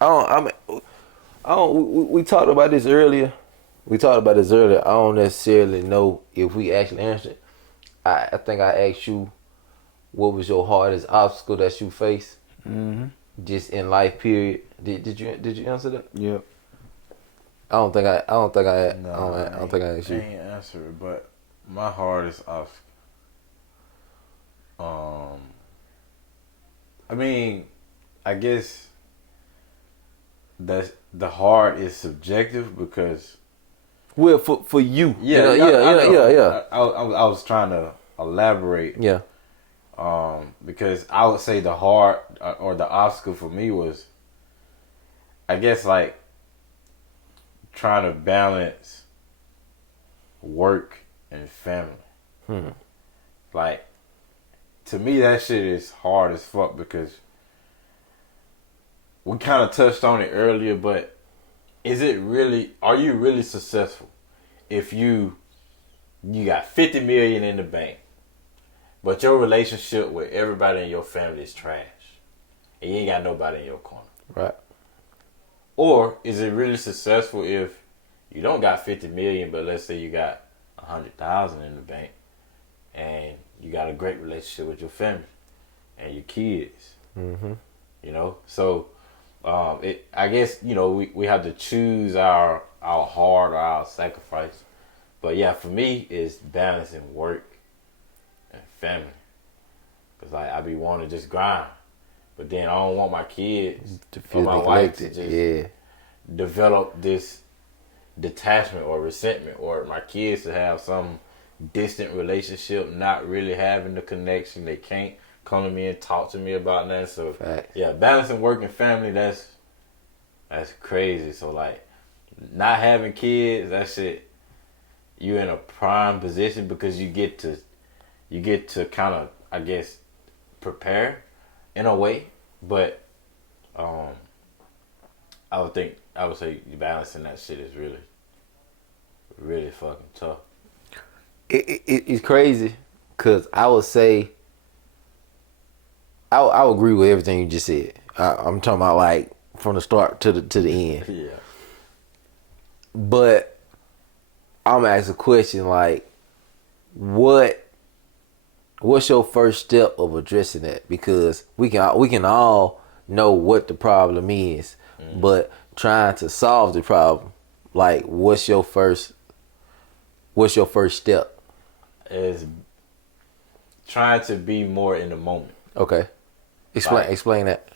We talked about this earlier. I don't necessarily know if we actually answered it. I think I asked you, what was your hardest obstacle that you faced? Mm-hmm. just in life, period. Did you answer that? Yep. I don't think I No, I don't think I asked I you. ain't answer it, but my heart is Oscar. I mean, I guess that the heart is subjective because Well, for you, yeah, yeah. I was trying to elaborate, Yeah. because I would say the heart or the obstacle for me was, I guess, like trying to balance work and family. Like, to me, that shit is hard as fuck because we kind of touched on it earlier, but are you really successful if you got 50 million in the bank, but your relationship with everybody in your family is trash and you ain't got nobody in your corner? Right. Or is it really successful if you don't got 50 million, but let's say you got 100,000 in the bank and you got a great relationship with your family and your kids? You know, so I guess, you know, we have to choose our heart or our sacrifice. But yeah, for me, it's balancing work and family. Because like, I be wanting to just grind. But then I don't want my kids To or feel my wife to neglected. just develop this detachment or resentment, or my kids to have some distant relationship, not really having the connection. They can't come to me and talk to me about that. So Facts. yeah, balancing work and family, that's crazy. So like, not having kids, that shit, you in a prime position because you get to kind of, I guess, prepare in a way. But I would say balancing that shit is really, really fucking tough. It's crazy because I would say I would agree with everything you just said. I'm talking about like from the start to the end. Yeah. But I'm gonna ask a question like, what's your first step of addressing that? Because we can all know what the problem is, but trying to solve the problem, like what's your first step? Is trying to be more in the moment. Okay, explain that.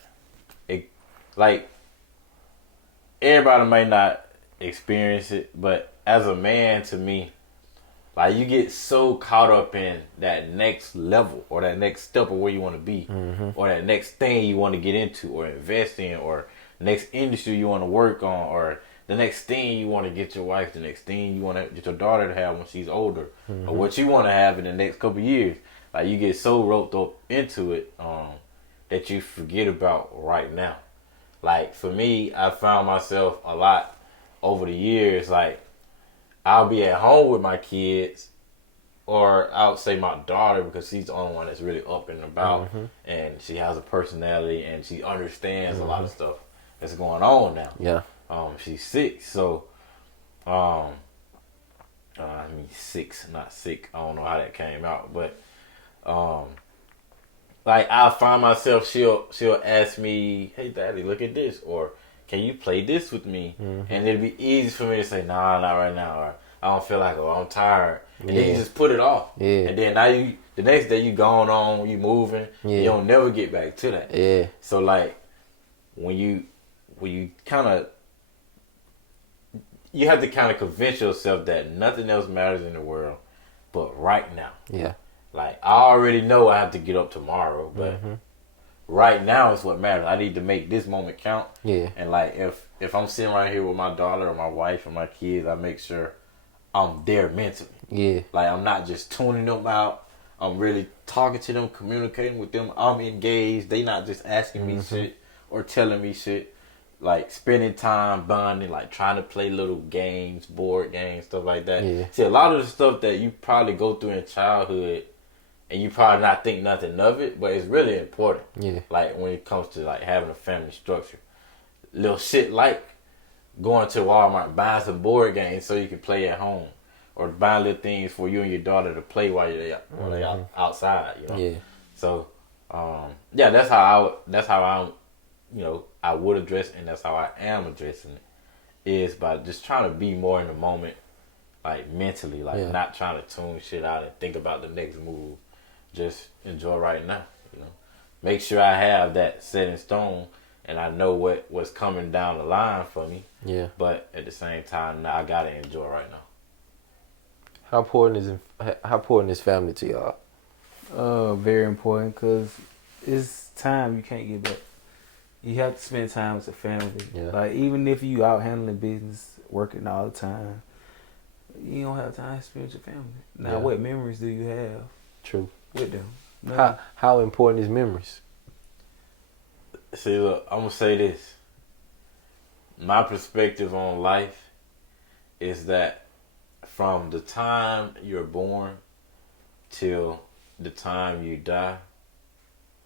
Like, everybody may not experience it, but as a man, to me, like, you get so caught up in that next level or that next step of where you want to be, or that next thing you want to get into or invest in, or next industry you want to work on, or the next thing you want to get your wife, the next thing you want to get your daughter to have when she's older, or what you want to have in the next couple of years. Like, you get so roped up into it that you forget about right now. Like, for me, I found myself a lot over the years, like, I'll be at home with my kids, or I would say my daughter, because she's the only one that's really up and about, and she has a personality, and she understands a lot of stuff that's going on now. Yeah. She's 6, so, I mean 6, not sick. I don't know how that came out, but, like, I'll find myself, she'll ask me, "Hey, Daddy, look at this," or "Can you play this with me?" And it'd be easy for me to say, "Nah, not right now," or "I don't feel like it," or "I'm tired," and then you just put it off. Yeah. And then now the next day you going on, you moving, you don't never get back to that. Yeah. So like, when you kind of, you have to kind of convince yourself that nothing else matters in the world but right now. Yeah. Like, I already know I have to get up tomorrow, but right now is what matters. I need to make this moment count. Yeah. And like, if I'm sitting right here with my daughter or my wife or my kids, I make sure I'm there mentally. Yeah. Like, I'm not just tuning them out. I'm really talking to them, communicating with them. I'm engaged. They not just asking me shit or telling me shit. Like, spending time bonding, like trying to play little games, board games, stuff like that. Yeah. See, a lot of the stuff that you probably go through in childhood, and you probably not think nothing of it, but it's really important. Yeah. Like, when it comes to like having a family structure, little shit like going to Walmart, buying some board games so you can play at home, or buying little things for you and your daughter to play while you're outside. You know. Yeah. So, yeah, that's how I I would address, and that's how I am addressing it, is by just trying to be more in the moment, like mentally, like not trying to tune shit out and think about the next move. Just enjoy right now, Make sure I have that set in stone and I know what's coming down the line for me. Yeah. But at the same time, now I gotta enjoy right now. How important is family to y'all? Very important, because it's time you can't get back. You have to spend time with your family. Yeah. Like, even if you out handling business, working all the time, you don't have time to spend with your family. Now, what memories do you have? True. With them? How important is memories? See, look, I'm gonna say this. My perspective on life is that from the time you're born till the time you die,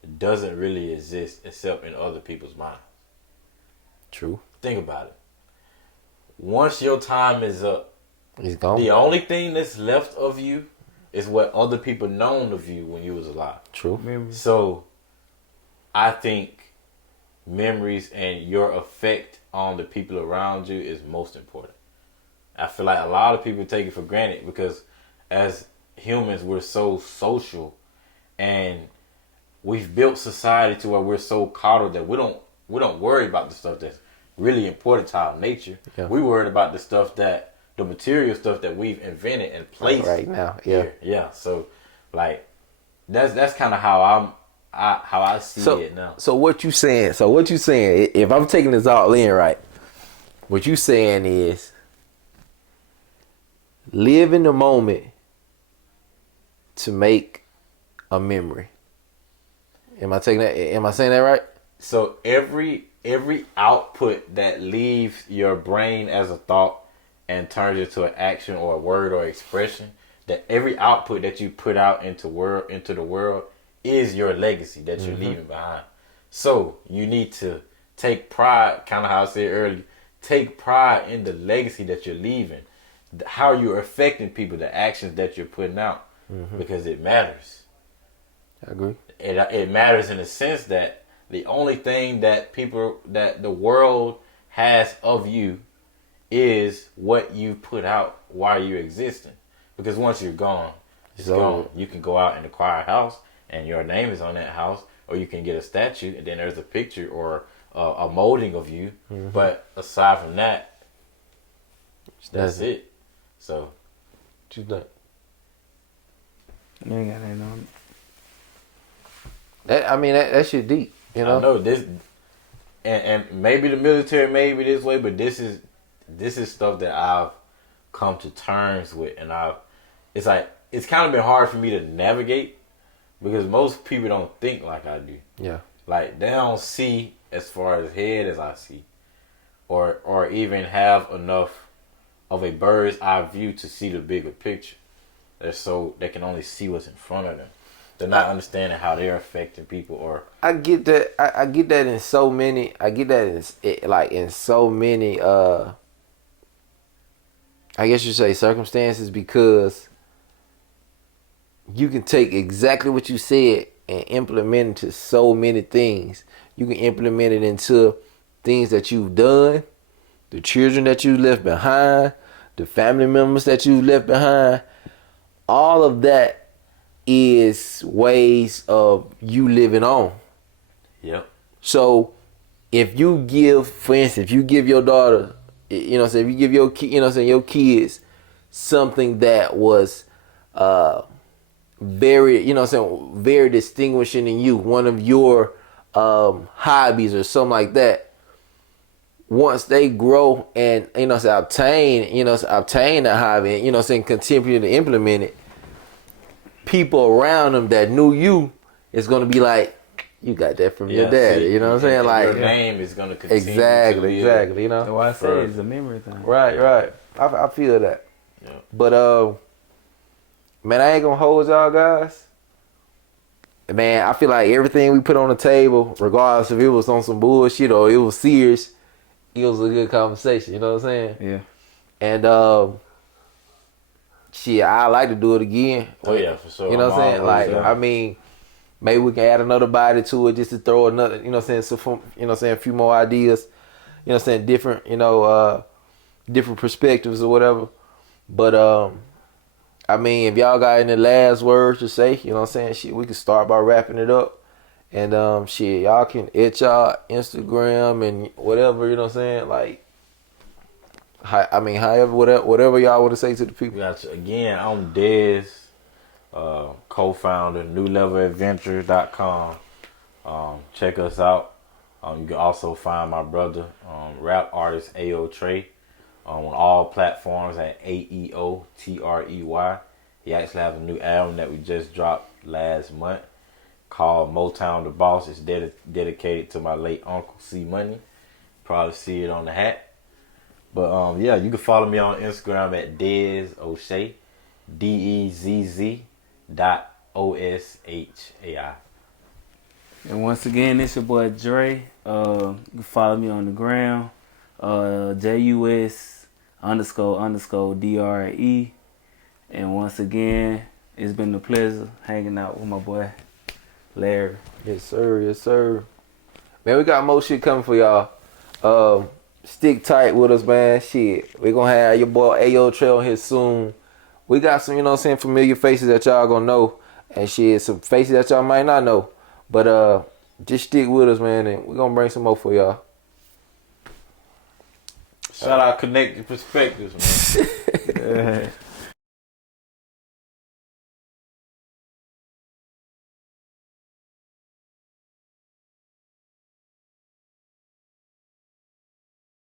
it doesn't really exist except in other people's minds. True. Think about it. Once your time is up, it's gone. The only thing that's left of you is what other people known of you when you was alive. True. Memories. So, I think memories and your effect on the people around you is most important. I feel like a lot of people take it for granted because as humans, we're so social and we've built society to where we're so coddled that we don't worry about the stuff that's really important to our nature. Yeah. We worried about the material stuff that we've invented and placed right now. Yeah. here. Yeah. So, like, that's kind of how I see it now. So what you saying? If I'm taking this all in right, what you saying is live in the moment to make a memory. Am I saying that right? So every output that leaves your brain as a thought and turns into an action or a word or expression, that every output that you put out into the world is your legacy that you're leaving behind. So you need to take pride, kind of how I said earlier, take pride in the legacy that you're leaving, how you're affecting people, the actions that you're putting out, because it matters. I agree. It matters in the sense that the only thing that the world has of you is what you put out while you're existing. Because once you're gone, it's gone. You can go out and acquire a house and your name is on that house, or you can get a statue and then there's a picture or a molding of you. But aside from that, that's it. So, what you think? You ain't got nothing on it. That shit deep. I know this, and maybe the military may be this way, but this is stuff that I've come to terms with, and it's kind of been hard for me to navigate because most people don't think like I do. Yeah. Like they don't see as far as head as I see, or even have enough of a bird's eye view to see the bigger picture. They can only see what's in front of them. They're not understanding how they're affecting people. Or I get that. I get that in so many. I get that in so many. I guess you say circumstances, because you can take exactly what you said and implement it into so many things. You can implement it into things that you've done, the children that you left behind, the family members that you left behind. All of that is ways of you living on. Yep. So if you give, for instance, if you give your daughter, if you give your your kids something that was very, very distinguishing in you, one of your hobbies or something like that, once they grow and obtain that hobby, and continue to implement it, people around them that knew you is gonna be like, you got that from your daddy. You know what I'm saying? Like, your name is gonna continue. Exactly. So why I say it's a memory thing. Right. I feel that. Yeah. But man, I ain't gonna hold y'all guys. Man, I feel like everything we put on the table, regardless if it was on some bullshit or it was serious, it was a good conversation. You know what I'm saying? Yeah. And shit, I like to do it again. Oh yeah, for sure. You know what I'm saying? Like, maybe we can add another body to it just to throw another, you know what I'm saying, a few more ideas, you know what I'm saying, different, different perspectives or whatever. But I mean, if y'all got any last words to say, you know what I'm saying, shit, we can start by wrapping it up. And shit, y'all can hit y'all Instagram and whatever, you know what I'm saying, like, however, whatever y'all want to say to the people. Gotcha. Again, I'm Dezz, co-founder, newleveladventure.com. Check us out. You can also find my brother, rap artist A.O. Trey, on all platforms at AEOTREY. He actually has a new album that we just dropped last month called Motown the Boss. It's dedicated to my late uncle, C Money. Probably see it on the hat. But yeah, you can follow me on Instagram at Dezz O'Shea, DEZZ.OSHAI. And once again, it's your boy Dre. You can follow me on the gram, JUS__DRE. And once again, it's been a pleasure hanging out with my boy Larry. Yes, sir. Yes, sir. Man, we got more shit coming for y'all. Stick tight with us, man. Shit, we gonna have your boy A.O. Trey on here soon. We got some, you know what I'm saying, familiar faces that y'all gonna know. And shit, some faces that y'all might not know. But just stick with us, man, and we gonna bring some more for y'all. Shout out Konnect'D Perspectives, man.